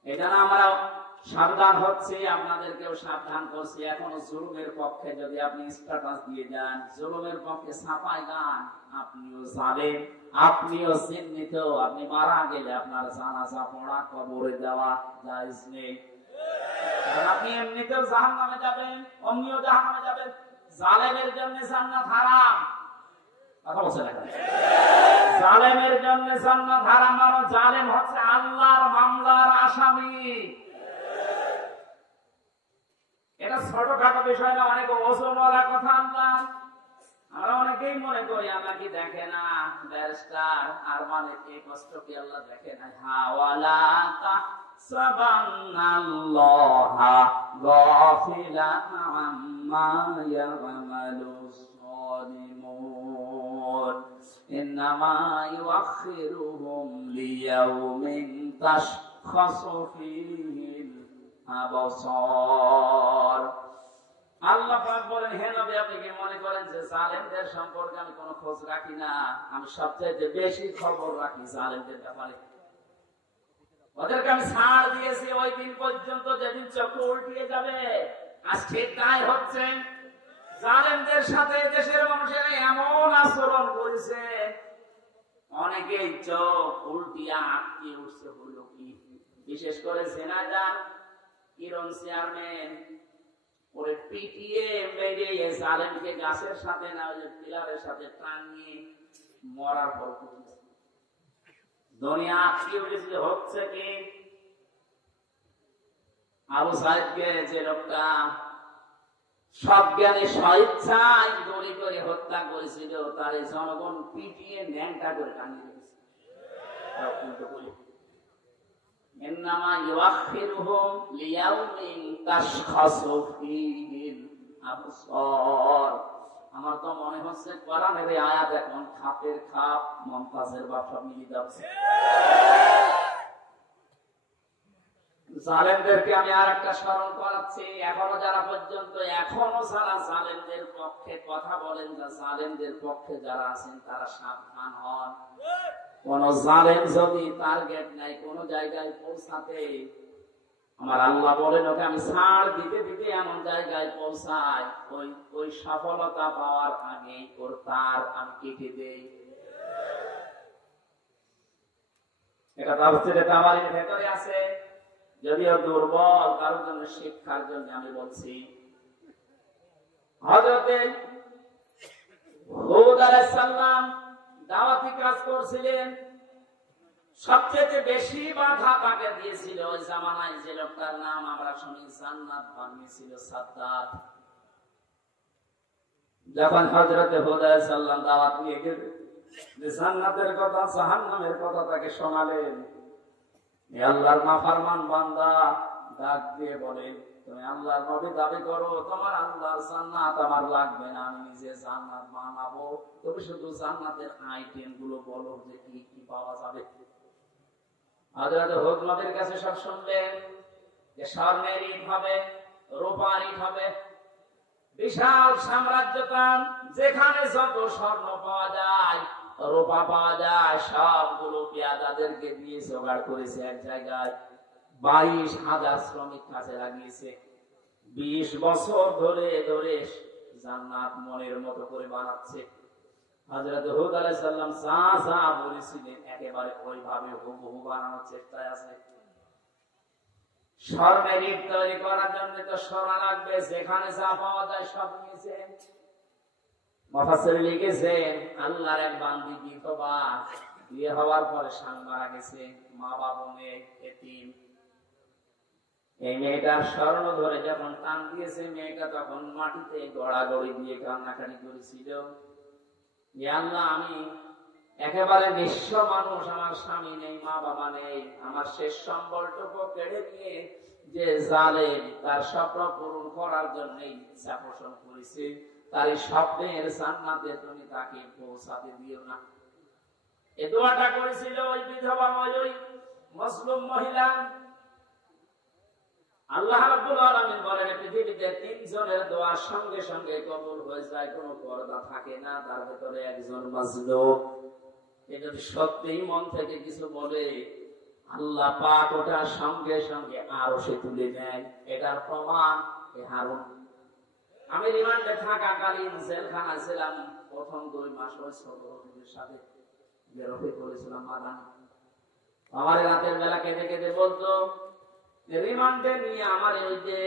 এটা না আমরা সাবধান হচ্ছি, আপনাদেরকেও সাবধান করছি। এখনো জুলুমের পক্ষে যদি আপনি স্ট্যাটাস দিয়ে যান, জুলুমের পক্ষে ছাপায় গান, আপনিও জালেম, আপনিও চিহ্নিত। আপনি মারা গেলে আপনার জানাজা পড়া, কবরে দেওয়া জায়েজ নেই। আপনি এমনিতেও জাহান্নামে যাবেন, অমনিও জাহান্নামে যাবেন। জালেমের জন্য জান্নাত হারাম। কথা বলছেন এখন? জালেমের জন্য জান্নাত হারাম, কারণ জালেম হচ্ছে আল্লাহর মামলার আসামি। এটা ছোটখাটো বিষয় না, অনেক ওজনওয়ালা কথা। আমরা অনেকেই মনে করি আল্লাহ কি দেখে না, ব্যারিস্টার আর মানে এই কষ্ট কি আল্লাহ দেখে না? হাওয়ালা তাহসাবান্নাল্লাহা গাফিলান আম্মা ইয়ামালুস সালিমুন, ইন্নামা ইউআখিরুহুম লিয়াউমিন তাশখাসু ফীহিল আবসার। আল্লাহ পাক বলেন, হে নবী, আপনি কি মনে করেন যে জালেমদের সম্পর্কে আমি কোনো খোঁজ রাখি না? আমি সবচেয়ে বেশি খবর রাখি জালেমদের ব্যাপারে। ওদেরকে আমি ছাড় দিয়েছি ওই দিন পর্যন্ত যেদিন চক্ষু উল্টিয়ে যাবে। আজকে তাই হচ্ছে। জালেমদের সাথে দেশের মানুষেরা এমন আচরণ করেছে, অনেকেই চোখ উল্টিয়া আটকে উঠছে। হলো কি? বিশেষ করে সেনাদার কিরণ চেয়ারম্যান ওরে পিটিয়ে মেরে জালেমকে গাছের সাথে না ওই পিলারের সাথে টানিয়ে মরার পর দুনিয়া আটকে উঠেছিল। হচ্ছে কি? আবু সাইদকে যে লোকটা সজ্ঞানে স্বেচ্ছায় গুলি করে হত্যা করেছিল, তার এই জনগণ পিটিয়ে ন্যাংটা করে টানিয়ে রেখেছে। ইন্নামা ইউআখিরুহুম লিয়াউমিন তাশখাসু ফীহিল আবসার। আমার তো মনে হচ্ছে কোরআনের এই আয়াত এখন খাপের খাপ মমতাজের বাপ সব মিলিয়ে যাচ্ছে। জালেমদেরকে আমি আর একটা স্মরণ করাচ্ছি, এখনো যারা পর্যন্ত এখনো যারা জালেমদের পক্ষে কথা বলেন, যা জালেমদের পক্ষে যারা আছেন তারা সাবধান হন। কোন জালেম যদি টার্গেট নাই কোন জায়গায় পৌঁছাতে, আমার আল্লাহ বলেন ওকে আমি ছাড় দিতে দিতে এমন জায়গায় পৌঁছাই, ওই সফলতা পাওয়ার আগে ওর তার আমি কেটে দেই। এটা তাফসীরে তাবারীর ভেতরে আছে, যদিও দুর্বল কারোর জন্য শিক্ষার জন্য আমি বলছি। হযরতে হুদ আলাইহিস সালাম দাওয়াতি কাজ করছিলেন, সবচেয়ে বেশি বাধা তাকে দিয়েছিল ওই জামানায় যে লোকটার নাম আমরা শুনি জান্নাত বানিয়েছিল সাদ্দাত। যখন হযরতে হুদ আলাইহিস সালাম দাওয়াত নিয়ে গেলেন, যে জান্নাতের কথা জাহান্নামের কথা তাকে শোনালেন, আল্লাহর নাফরমান বান্দা ডাক দিয়ে বলেন, তুমি আল্লাহর নবী দাবি করো, তোমার আল্লাহর জান্নাত আমার লাগবে না, আমি নিজে জান্নাত বানাবো, তুমি শুধু জান্নাতের আইটেম গুলো বলো যে কি কি পাওয়া যাবে। হযরত হুদ নবীর কাছে সব শুনলেন যে স্বর্ণের ইট হবে, রূপার ইট হবে, বিশাল সাম্রাজ্য, যেখানে যত স্বর্ণ পাওয়া যায় রূপা পাওয়া যায় সবগুলো পেয়াদাদেরকে দিয়ে জোগাড় করেছে এক জায়গায়। 22,000 শ্রমিক কাজে লাগিয়েছে, 20 বছর ধরে ধরে জান্নাত মনের মতো করে বানাচ্ছে। হযরত হুদ আলাইহিস সালাম যা যা বলেছিলেন একেবারে ওইভাবে হুবহু বানানোর চেষ্টায় আছে। স্বর্ণের ইট তৈরি করার জন্য তো সোনা লাগবে, যেখানে যা পাওয়া যায় সব নিয়েছে। মুফাসসির লিখেছেন আল্লাহর এক বান্দি বিধবা, বিয়ে হওয়ার পরে স্বামী মারা গেছে, মা বাবা নেই, এতিম। এই মেয়েটার স্বর্ণ ধরে যখন টান দিয়েছে, মেয়েটা তখন মাটিতে গড়াগড়ি দিয়ে কান্নাকাটি করেছিল, ইয়া আল্লাহ আমি একেবারে নিঃস্ব মানুষ, আমার স্বামী নেই, মা বাবা নেই, আমার শেষ সম্বলটুকু কেড়ে নিয়ে যে জালেম তার স্বপ্ন পূরণ করার জন্য ইচ্ছা পোষণ করেছে, তার এই স্বপ্নের জান্নাতে তুমি তাকে পৌঁছাতে দিও না। এই দোয়াটা করেছিল ওই বিধবা, ওই মুসলিম মহিলা। আল্লাহ রাব্বুল আলামিন বলেন পৃথিবীতে 3 জনের দোয়া সঙ্গে সঙ্গে কবুল হয়ে যায়, কোনো পর্দা থাকে না, তার ভিতরে একজন মাজলুম। এ যদি সত্যিই মন থেকে কিছু বলে, আল্লাহ পাক ওটা সঙ্গে সঙ্গে আরশে তুলে নেয়। এটার প্রমাণ হারুন। আমি রিমান্ডে থাকাকালীন জেলখানায় ছিলাম, প্রথম 2 মাস ওই ছোটদের সাথে বেরোতে করেছিলাম মাদান। আমার রাতের বেলা কেঁদে কেঁদে বলতো রিমান্ডে নিয়ে আমার ওই যে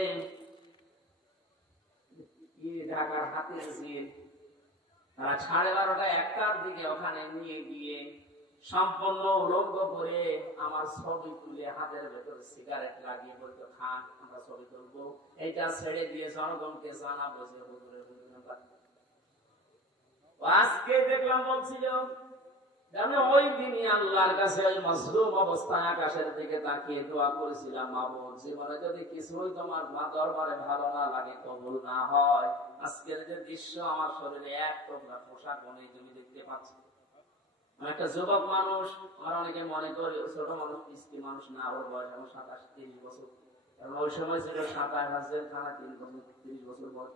ঢাকার হাতের জেল, তারা 12:30টা 1টার দিকে ওখানে নিয়ে গিয়ে সম্পূর্ণ উলঙ্গ করে আমার ছবি তুলে হাতের ভেতরে সিগারেট লাগিয়ে বলতো খান আমরা ছবি তুলবো, এইটা ছেড়ে দিয়ে জনগণকে জানাবো যে হুজুরের আজকে দেখলাম বলছিল আমি ওই দিনই আল্লাহর কাছে ওই মাজলুম অবস্থায় আকাশের দিকে তাকিয়ে দোয়া করেছিলাম, মাবুদ জীবনে যদি কিছুই তোমার দরবারে ভালো না লাগে, কবুল না হয়, আজকের যে দৃশ্য আমার শরীরে এক টুকরা পোশাক নেই তুমি দেখতে পাচ্ছ। আমি একটা যুবক মানুষ, আমার অনেকে মনে করে ছোট মানুষ, পিস্তি মানুষ না, ওর বয়স এখন 27-30 বছর, কারণ ওই সময় ছিল 27 জেলখানা, 3 বছর 30 বছর বয়স।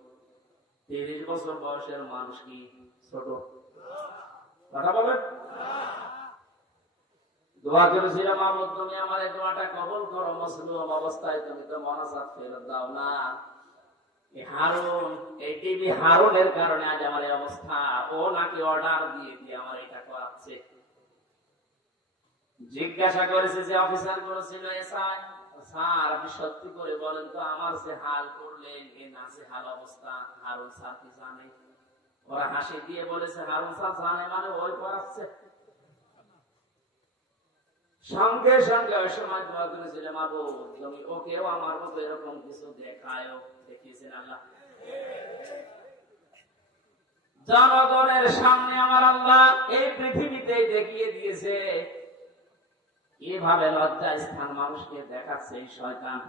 30 বছর বয়সের মানুষ কি ছোট? কথা বলেন। দোয়া করেছিলাম মাবুদ তুমি আমার এই দোয়াটা কবুল করো, মজলুম অবস্থায় তুমি তো মনাজাত ফেরত দাও না। এই হারুন, এই টিভি হারুনের কারণে আজ আমার এই অবস্থা। ও নাকি অর্ডার দিয়ে দিয়ে আমার এটা করাচ্ছে। জিজ্ঞাসা করেছে যে অফিসার করেছিল এসআই, স্যার আপনি সত্যি করে বলেন তো আমার যে হাল করলেন এই নাচে হাল অবস্থা হারুন স্যার কি জানে? ওরা হাসি দিয়ে বলেছে হারুন স্যার জানে মানে ওই করাচ্ছে। সঙ্গে সঙ্গে ওই সময় দোয়া করেছিলাম, মাবুদ তুমি ওকেও আমার মতো এরকম কিছু দেখায়, দেখিয়েছেন আল্লাহ। জনগণের সামনে আমার আল্লাহ এই পৃথিবীতে দেখিয়ে দিয়েছে কিভাবে লজ্জা স্থান মানুষকে দেখাচ্ছে এই শয়তান।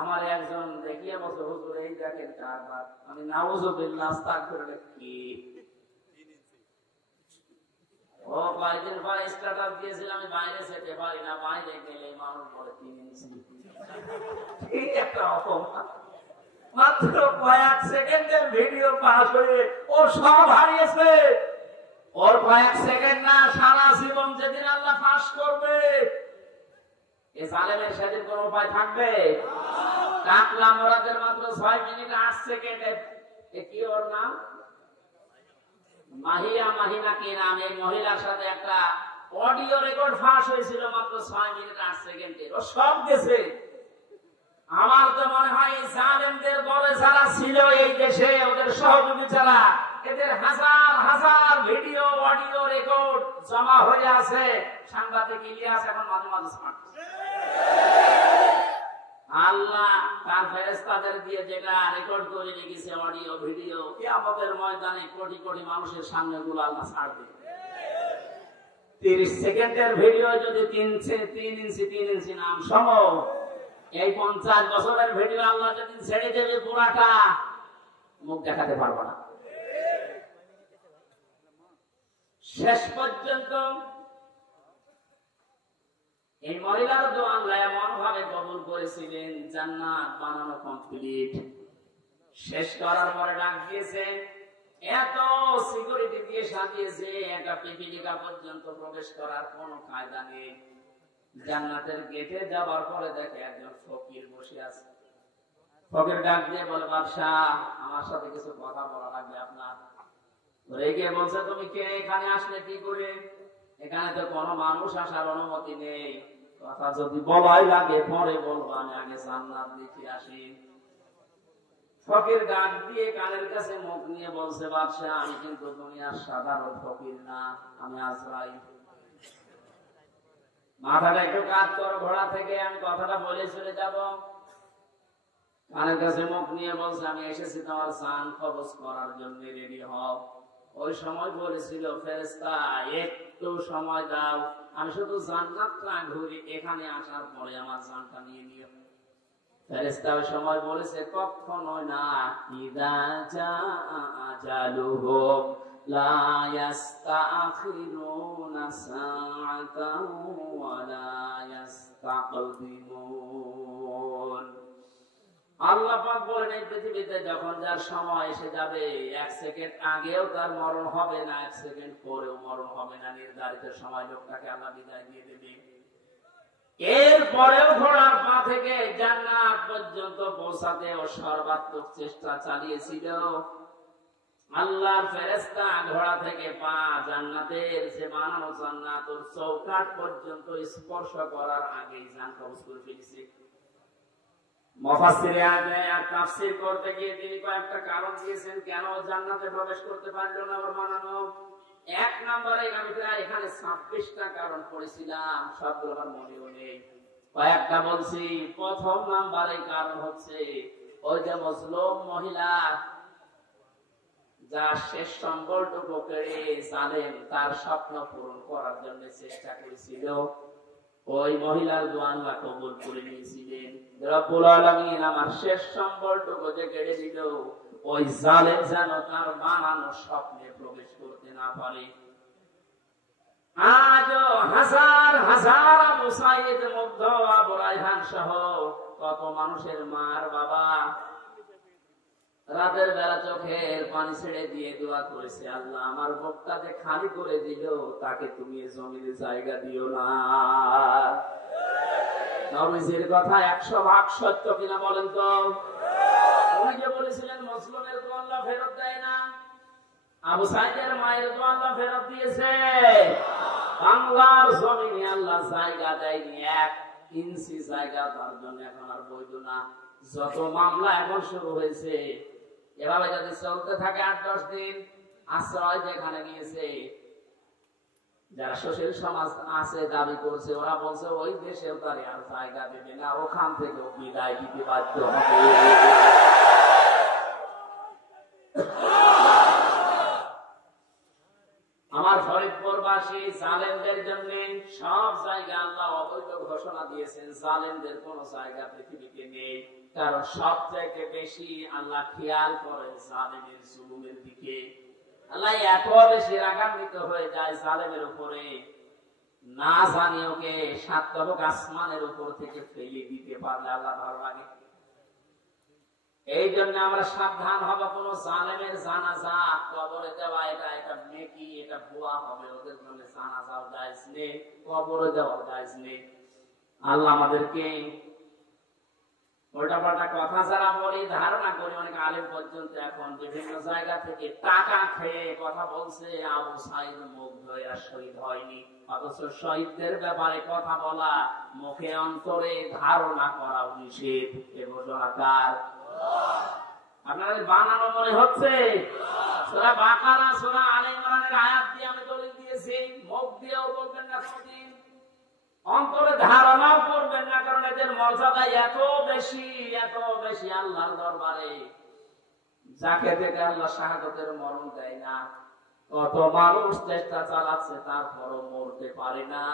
আমার একজন দেখিয়ে বলছে, হুজুর এই দেখেন কারবার। আমি নাউযুবিল্লাহ আস্তাগফিরুল্লাহ কি ও কয়েকদিন পরে স্ট্যাটাস দিয়েছিল আমি বাইরে যেতে পারি না, বাইরে গেলে মানুষ বলে 3 ইঞ্চি। ঠিক একটা অপমান। মাত্র কয়েক সেকেন্ডের ভিডিও পাস হয়ে ওর সব হারিয়েছে। ওর কয়েক সেকেন্ড না, সারা জীবন যেদিন আল্লাহ পাস করবে এই জালেমের সেদিন কোন উপায় থাকবে? কাকলা মোরাদের মাত্র 6 মিনিট 8 সেকেন্ডে কি ওর নাম মাহিনা কি নাম, এই মহিলার সাথে একটা অডিও রেকর্ড ফাঁস হয়েছিল মাত্র 6 মিনিট 8 সেকেন্ডে। ও সব গেছে। আমার তো মনে হয় জালেমদের দলে যারা ছিল এই দেশে, ওদের সহযোগী যারা, এদের হাজার হাজার ভিডিও অডিও রেকর্ড জমা হয়ে আছে। সাংবাদিক ইলিয়াস এখন মাঝে মাঝে আল্লাহ তার ফেরেশতাদের দিয়ে যেটা রেকর্ড করে রেখেছে অডিও ভিডিও, কিয়ামতের ময়দানে কোটি কোটি মানুষের সামনে গুলো আল্লাহ ছাড় দেবে। 30 সেকেন্ডের ভিডিও যদি 3 ইঞ্চি নাম সম, এই 50 বছরের ভিডিও আল্লাহ যদি ছেড়ে দেবে পুরাটা, মুখ দেখাতে পারবো না। শেষ পর্যন্ত এই মহিলার দোয়া আল্লাহ এমন ভাবে কবুল করেছিলেন, জান্নাত বানানো কমপ্লিট। শেষ করার পরে ডাক দিয়েছে, এত সিকিউরিটি দিয়ে সাজিয়েছে, একটা পিপিলিকা পর্যন্ত প্রবেশ করার কোনো কায়দা নেই। জান্নাতের গেটে যাবার পরে দেখে একজন ফকির বসে আছে। ফকির ডাক দিয়ে বলে, বাদশাহ আমার সাথে কিছু কথা বলা লাগবে আপনার। রেগে বলছে, তুমি কে, এখানে আসলে কি করে? এখানে তো কোনো মানুষ আসার অনুমতি নেই, কথা যদি বলাই লাগে পরে বলবো, আমি আগে জান্নাত দেখে আসি। ফকির ডাক দিয়ে কানের কাছে মুখ নিয়ে বলছে, বাদশাহ আমি কিন্তু দুনিয়ার সাধারণ ফকির না, আমি আজরাইল। মাথাটা একটু কাজ করো ঘোড়া থেকে, আমি কথাটা বলে চলে যাব। কানের কাছে মুখ নিয়ে বলছে, আমি এসেছি তোমার জান কবজ করার জন্য, রেডি হও। ওই সময় বলেছিল ফেরেশতা, একটু সময় দাও, আমি শুধু জান্নাতটা ঘুরি, এখানে আসার পরে আমার জানটা নিয়ে নিও। ফেরেশতা ওই সময় বলেছে, কখনো না, ইযা জাআ আজালুহুম লা ইস্তাখিরুনা সাআতান ওয়া লা ইস্তাকদিমুন। আল্লাহ পাক বলেন, এই পৃথিবীতে যখন যার সময় এসে যাবে, 1 সেকেন্ড আগেও তার মরণ হবে না, 1 সেকেন্ড পরেও মরণ হবে না। নির্ধারিত সময় লোকটাকে আল্লাহ বিদায় দিয়ে দেবে। এরপরেও ঘোড়ার পা থেকে জান্নাত পর্যন্ত পৌঁছাতে ও সর্বাত্মক চেষ্টা চালিয়েছিল। আল্লাহর ফেরেশতা ঘোড়া থেকে পা জান্নাতের যে বানানো জান্নাত ওর চৌকাঠ পর্যন্ত স্পর্শ করার আগেই জান কবজ করে ফেলেছে। মুফাসসিরে আয়াত তাফসীর করতে গিয়ে তিনি কয়েকটা কারণ দিয়েছেন কেন জান্নাতে প্রবেশ করতে পারল না ওর বানানো। 1 নম্বরে আমি প্রায় এখানে 26টা কারণ পড়েছিলাম, সবগুলো আমার মনেও নেই, কয়েকটা বলছি। প্রথম নম্বরে কারণ হচ্ছে ওই যে মজলুম মহিলা যার শেষ সম্বলটুকু কেড়ে জালেম তার স্বপ্ন পূরণ করার জন্য চেষ্টা করেছিল, ওই মহিলার দোয়া আল্লাহ কবুল করে নিয়েছিলেন। রব্বুল আলামিন আমার শেষ সম্বলটুকু যে কেড়ে দিল, ওই জালেম যেন তার বানানো স্বপ্নে প্রবেশ করতে না পারে। আজও হাজার হাজার আবু সাঈদ, মুগ্ধ, আবু রায়হান সহ কত মানুষের মার বাবা রাতের বেলা চোখের পানি ছেড়ে দিয়ে দোয়া করেছে, আল্লাহ আমার বুকটা যে খালি করে দিল, তাকে তুমি জমিনে জায়গা দিও না। নবীজির কথা 100 ভাগ সত্য কিনা বলেন তো? উনি যে বলেছিলেন মুসলিমের দোয়া আল্লাহ ফেরত দেয় না, আবু সাঈদের মায়ের দোয়া আল্লাহ ফেরত দিয়েছে। বাংলার জমিনে আল্লাহ জায়গা দেয়নি, 1 ইঞ্চি জায়গা তার জন্য এখন আর বৈধ না। যত মামলা এখন শুরু হয়েছে, এভাবে যদি চলতে থাকে 8-10 দিন, আশ্রয় যেখানে নিয়েছে যারা সুশীল সমাজ আছে দাবি করছে, ওরা বলছে ওই দেশেও তার আর জায়গা দেবে না, ওখান থেকেও বিদায় দিতে বাধ্য হবে। আমার ফরিদপুরবাসী জালেমদের জন্য সব জায়গা আল্লাহ অবৈধ ঘোষণা দিয়েছেন। জালেমদের কোন জায়গা পৃথিবীতে নেই, কারণ সব থেকে বেশি আল্লাহ খেয়াল করেন জালেমের জুলুমের দিকে। আল্লাহ এত বেশি রাগান্বিত হয়ে যায় জালেমের উপরে, না জানি ওকে 7 তবক আসমানের উপর থেকে ফেলে দিতে পারলে আল্লাহ ভালো লাগে। এই জন্য আমরা সাবধান হব, কোন জালেমের জানাজা কবরে দেওয়া এটা নেকি, এটা ভুয়া হবে। ওদের জন্য জানাজাও জায়েজ নেই, কবরে দেওয়া জায়েজ নেই। আল্লাহ আমাদেরকে উল্টাপাল্টা কথা যারা বলি, ধারণা করি, অনেক আলেম পর্যন্ত এখন বিভিন্ন জায়গা থেকে টাকা খেয়ে কথা বলছে আবু সাইদ মুগ্ধ এরা শহীদ হয়নি, অথচ শহীদদের ব্যাপারে কথা বলা মুখে অন্তরে ধারণা করা নিষেধ। এ ঘোষণা কার? আপনাদের বানানো মনে হচ্ছে? সূরা বাকারা, সূরা আলে ইমরানের আয়াত দিয়ে আমি দলিল দিয়েছি। মুখ দিয়েও বলবেন না, কোনদিন অন্তরে ধারণাও করবেন না, কারণ এদের মর্যাদা এত বেশি আল্লাহর দরবারে, যাকে দেখে আল্লাহ শাহাদাতের মরণ দেয় না। কত মানুষ চেষ্টা চালাচ্ছে, তারপরও মরতে পারে না।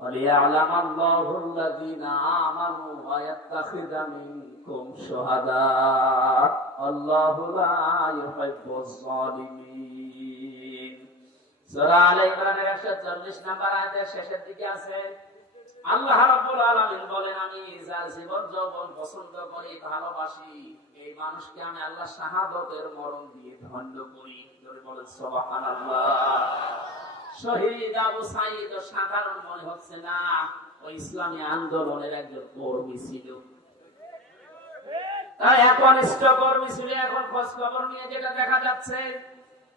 وَلِيَعْلَمَ اللَّهُ الَّذِينَ آمَنُوا وَيَتَّخِذَ مِنكُمْ شُهَدَاءَ وَاللَّهُ لَا يُحِبُّ الظَّالِمِينَ। সূরা আলে ইমরানের 140 নম্বর আয়াতের শেষের দিকে আছে, আল্লাহ রাব্বুল আলামিন বলেন, আমি যার জীবন যৌবন পছন্দ করি, ভালোবাসি, এই মানুষকে আমি আল্লাহ শাহাদাতের মরণ দিয়ে ধন্য করি। জোরে বলেন সুবহানাল্লাহ। শহীদ আবু সাঈদ সাধারণ মনে হচ্ছে না, ওই ইসলামী আন্দোলনের একজন কর্মী ছিল। একনিষ্ঠ কর্মী ছিল। এখন খোঁজ খবর নিয়ে যেটা দেখা যাচ্ছে,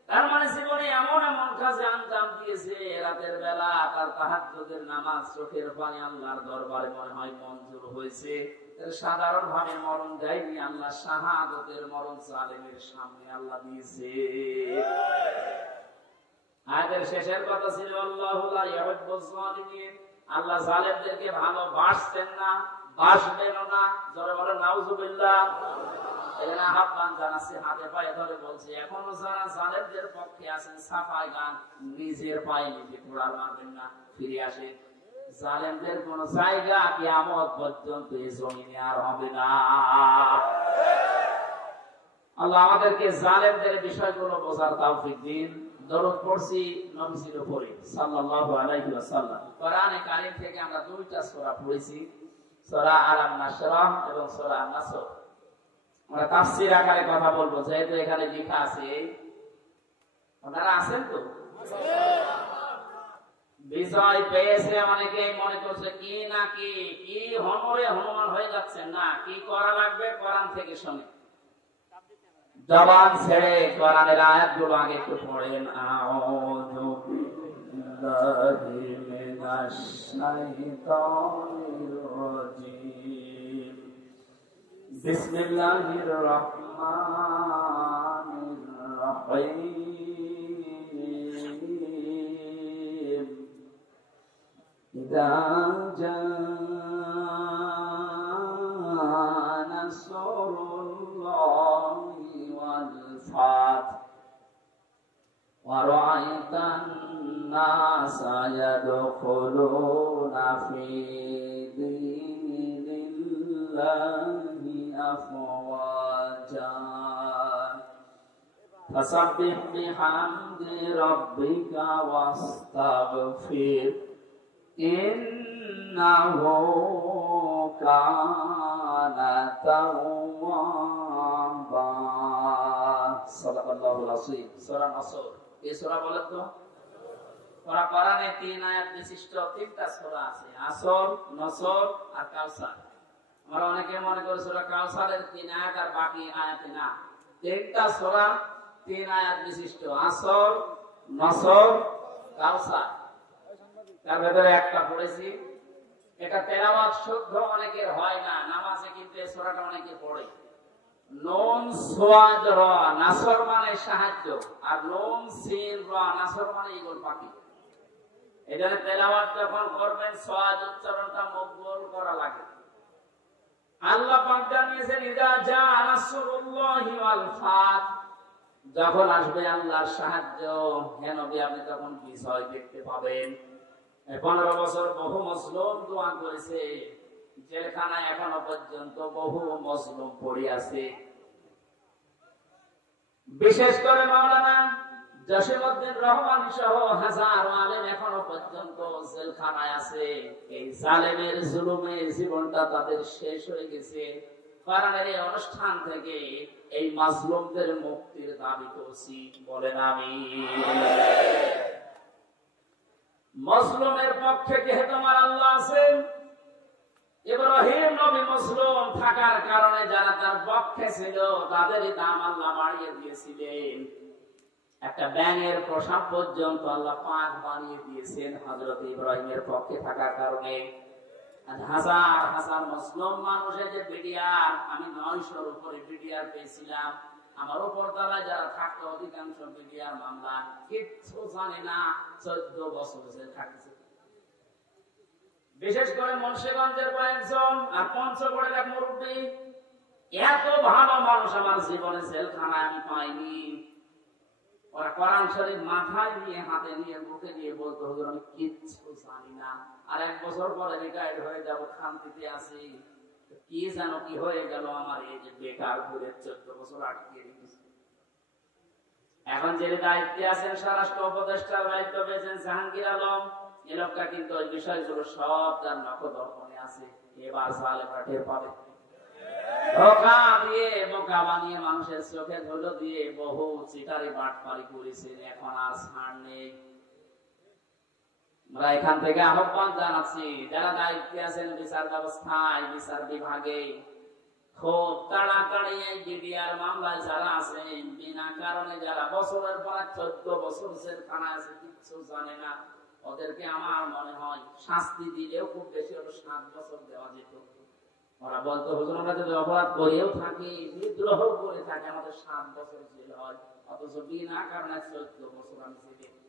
তার মানে জীবনে এমন কাজে আঞ্জাম দিয়েছে, রাতের বেলা তার তাহাজ্জুদের নামাজ, চোখের পানি আল্লাহর দরবারে মনে হয় মঞ্জুর হয়েছে। সাধারণ ভাবে মরণ দেয়নি, আল্লাহ শাহাদাতের মরণ জালেমের সামনে আল্লাহ দিয়েছে। আয়াতের শেষের কথা ছিল, আল্লাহু লা ইউহিব্বুজ জালিমিন, আল্লাহ জালেমদেরকে ভালোবাসেন না, বাসবেনও না। জোরে বলেন নাউজুবিল্লাহ। এখানে আহ্বান জানাচ্ছি, হাতে পায়ে ধরে বলছি, এখনো যারা জালেমদের পক্ষে আছেন, সাফাই গান, নিজের পায়ে নিজে কুড়াল মারবেন না, ফিরে আসেন। জালেমদের কোন জায়গা কিয়ামত পর্যন্ত এই জমিনে আর হবে না। আল্লাহ আমাদেরকে জালেমদের বিষয়গুলো বোঝার তৌফিক দিন। দরুদ পড়ছি নবীজির উপরে সাল্লাল্লাহু আলাইহি ওয়াসাল্লাম। কোরআনে কারীম থেকে আমরা দুইটা সূরা পড়েছি, সূরা আলাম নাশরাহ এবং সূরা আন-নাসর। আমরা তাফসীর আকারে কথা বলবো, যেহেতু এখানে লেখা আছে। আপনারা আছেন তো? বিজয় পেয়েছে অনেকেই মনে করছে কি না কি হনরে হনুমান হয়ে যাচ্ছে না, কি করা লাগবে কোরআন থেকে শুনে। জবান ছেড়ে কোরআনের আয়াতগুলো আগে একটু পড়েন। আউযু বিল্লাহি মিনাশ শাইতানির রাজীম, বিসমিল্লাহির রহমানির রহিম। ইযা জাআ নাসরুল্লাহি ওয়াল ফাth ওয়া রাআইতান নাসা ইয়াদখুলুনা ফি দীনিল্লাহি আফওয়াজা ফাসাব্বিহ বিহামদি রাব্বিকা ওয়াস্তাগফির ইন্নাহু কানা তাওয়াবা। সাল্লাল্লাহু আলাইহি সূরা নাসর। এই সূরা বলেন তো, কোরআনে 3 আয়াত বিশিষ্ট 3টা সূরা আছে, আসর, নাসর আর কাউসার। আমরা অনেকে মনে করি সূরা কাউসারের 3 আয়াত আর বাকি আয়াতে না। 3টা সূরা 3 আয়াত বিশিষ্ট, আসর, নাসর, কাউসার। তার ভেতরে একটা পড়েছি, এটা তেলাওয়াত শুদ্ধ অনেকের হয় না, নামাজে কিন্তু এই সূরাটা অনেকে পড়ে। নুন সোয়াদ র নাসর মানে সাহায্য, আর নুন সিন র নাসর মানে ইগল পাখি। এখানে তেলাওয়াত যখন করবেন সোয়াদ উচ্চারণটা মুখ গোল করা লাগে। আল্লাহ পাক জানিয়েছেন ইযা জা নাসরুল্লাহি ওয়াল ফাত, যখন আসবে আল্লাহর সাহায্য, হে নবী আপনি তখন বিজয় দেখতে পাবেন। 15 বছর বহু মুসলিম দোয়া করেছে, জেলখানায় এখনো পর্যন্ত বহু মুসলিম পড়ে আছে। বিশেষ করে মাওলানা জসিমউদ্দিন রহমান সহ হাজারো আলেম এখনো পর্যন্ত জেলখানায় আছে। এই জালেমের জুলুমে জীবনটা তাদের শেষ হয়ে গেছে। কোরআনের এই অনুষ্ঠান থেকে এই মাজলুমদের মুক্তির দাবি করছি, বলেন আমিন। মাজলুমের পক্ষে কে তোমার আল্লাহ আছেন? ইব্রাহিম নবী মুসলিম থাকার কারণে যারা তার পক্ষে ছিল তাদের দাম আল্লাহ বাড়িয়ে দিয়েছিলেন। একটা ব্যাঙের প্রসাব পর্যন্ত আল্লাহ পাক বানিয়ে দিয়েছেন হযরত ইব্রাহিমের পক্ষে থাকার কারণে। হাজার হাজার মুসলিম মানুষের যে বিডিআর, আমি 900-র উপরে বিডিআর পেয়েছিলাম। আমার উপর তলায় যারা থাকতো অধিকাংশ বিডিআর মামলা কিচ্ছু জানে না, 14 বছর জেল থাকছে। বিশেষ করে মুন্সিগঞ্জের কয়েকজন আর পঞ্চগড়ের এক মুরব্বী, এত ভালো মানুষ আমার জীবনে জেলখানায় আমি পাইনি। ওরা কোরআন শরীফ মাথায় নিয়ে হাতে নিয়ে বুকে নিয়ে বলতো, হুজুর আমি কিচ্ছু জানি না, আর 1 বছর পরে রিটায়ার্ড হয়ে যাব, শান্তিতে আছি, কি জানো কি হয়ে গেল আমার, এই যে বেকার ঘুরে 14 বছর আটকে রেখেছি। এখন যে দায়িত্বে আছেন স্বরাষ্ট্র উপদেষ্টার দায়িত্ব পেয়েছেন জাহাঙ্গীর আলম, এই লোকটা কিন্তু ওই বিষয়গুলো সব তার নখদর্পণে আছে। এবার জালেমরা টের পাবে। ধোঁকা দিয়ে বোকা বানিয়ে মানুষের চোখে ধুলো দিয়ে বহু চিটারি বাটপারি করেছেন, এখন আর ছাড় নেই। আমরা এখান থেকে আহ্বান জানাচ্ছি, যারা দায়িত্বে আছেন বিচার ব্যবস্থায়, বিচার বিভাগে, খুব তাড়াতাড়ি এই বিডিআর মামলায় যারা আছেন, বিনা কারণে যারা বছরের পর 14 বছর জেলখানায় আছে, কিচ্ছু জানে না, ওদেরকে আমার মনে হয় শাস্তি দিলেও খুব বেশি হলো 7 বছর দেওয়া যেত। ওরা বলতো, হুজুর আমরা যদি অপরাধ করেও থাকি, বিদ্রোহ করে থাকি, আমাদের 7 বছর জেল হয়, অথচ বিনা কারণে 14 বছর আমি জেলে।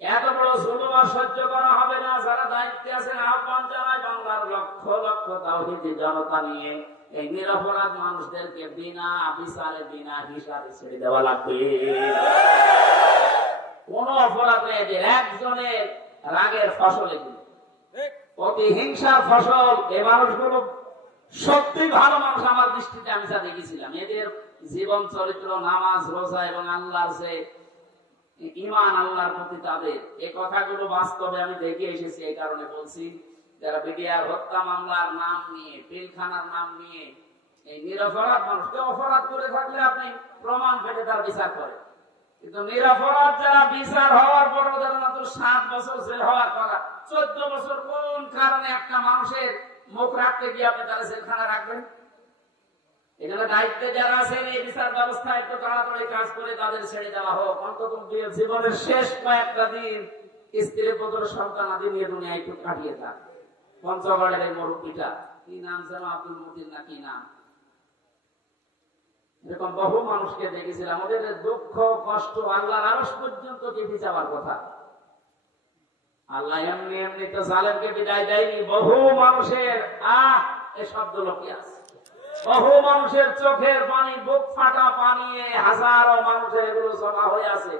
এত বড় জুলুম আর সহ্য করা হবে না। যারা দায়িত্বে আছেন আহ্বান জানায়, বাংলার লক্ষ লক্ষ তাওহীদি জনতা নিয়ে এই নিরপরাধ মানুষদেরকে বিনা বিচারে বিনা হিসাবে ছেড়ে দেওয়া লাগবে। কোন অপরাধ নেই যে একজনের রাগের ফসল, এগুলো প্রতিহিংসার ফসল। এই মানুষগুলো সত্যি ভালো মানুষ আমার দৃষ্টিতে আমি যা দেখেছিলাম, এদের জীবন চরিত্র, নামাজ রোজা এবং আল্লাহর যে ঈমান, আল্লাহর প্রতি তাদের, এই কথাগুলো বাস্তবে আমি দেখে এসেছি। এই কারণে বলছি, যারা বিডিআর হত্যা মামলার নাম নিয়ে, পিলখানার নাম নিয়ে এই নিরপরাধ মানুষকে অপরাধ করে থাকলে আপনি প্রমাণ পেলে তার বিচার করেন, কিন্তু নিরপরাধ যারা বিচার হওয়ার পর ওদের মাত্র 7 বছর জেল হওয়ার কথা, 14 বছর কোন কারণে একটা মানুষের মুখ রাখতে গিয়ে আপনি তারা জেলখানা রাখবেন? এখানে দায়িত্বে যারা আছেন এই বিচার ব্যবস্থা একটু তাড়াতাড়ি কাজ করে তাদের ছেড়ে দেওয়া হোক। অন্তত জীবনের শেষ কয়েকটা দিন স্ত্রী পুত্র সন্তান আদি নিয়ে দুনিয়া একটু কাটিয়ে থাক। পঞ্চগড়ের এই মুরব্বীটা, কি নাম যেন, আব্দুল মতিন না কি নাম, এরকম বহু মানুষকে দেখেছিলাম। ওদের দুঃখ কষ্ট আল্লাহর আরশ পর্যন্ত কেঁপে যাওয়ার কথা। আল্লাহ এমনি এমনি তো জালেমকে বিদায় দেয়নি। বহু মানুষের এই শব্দ লোকে আছে, বহু মানুষের চোখের পানি, বুক ফাটা পানি, হাজারো মানুষের এগুলো জমা হয়ে আছে।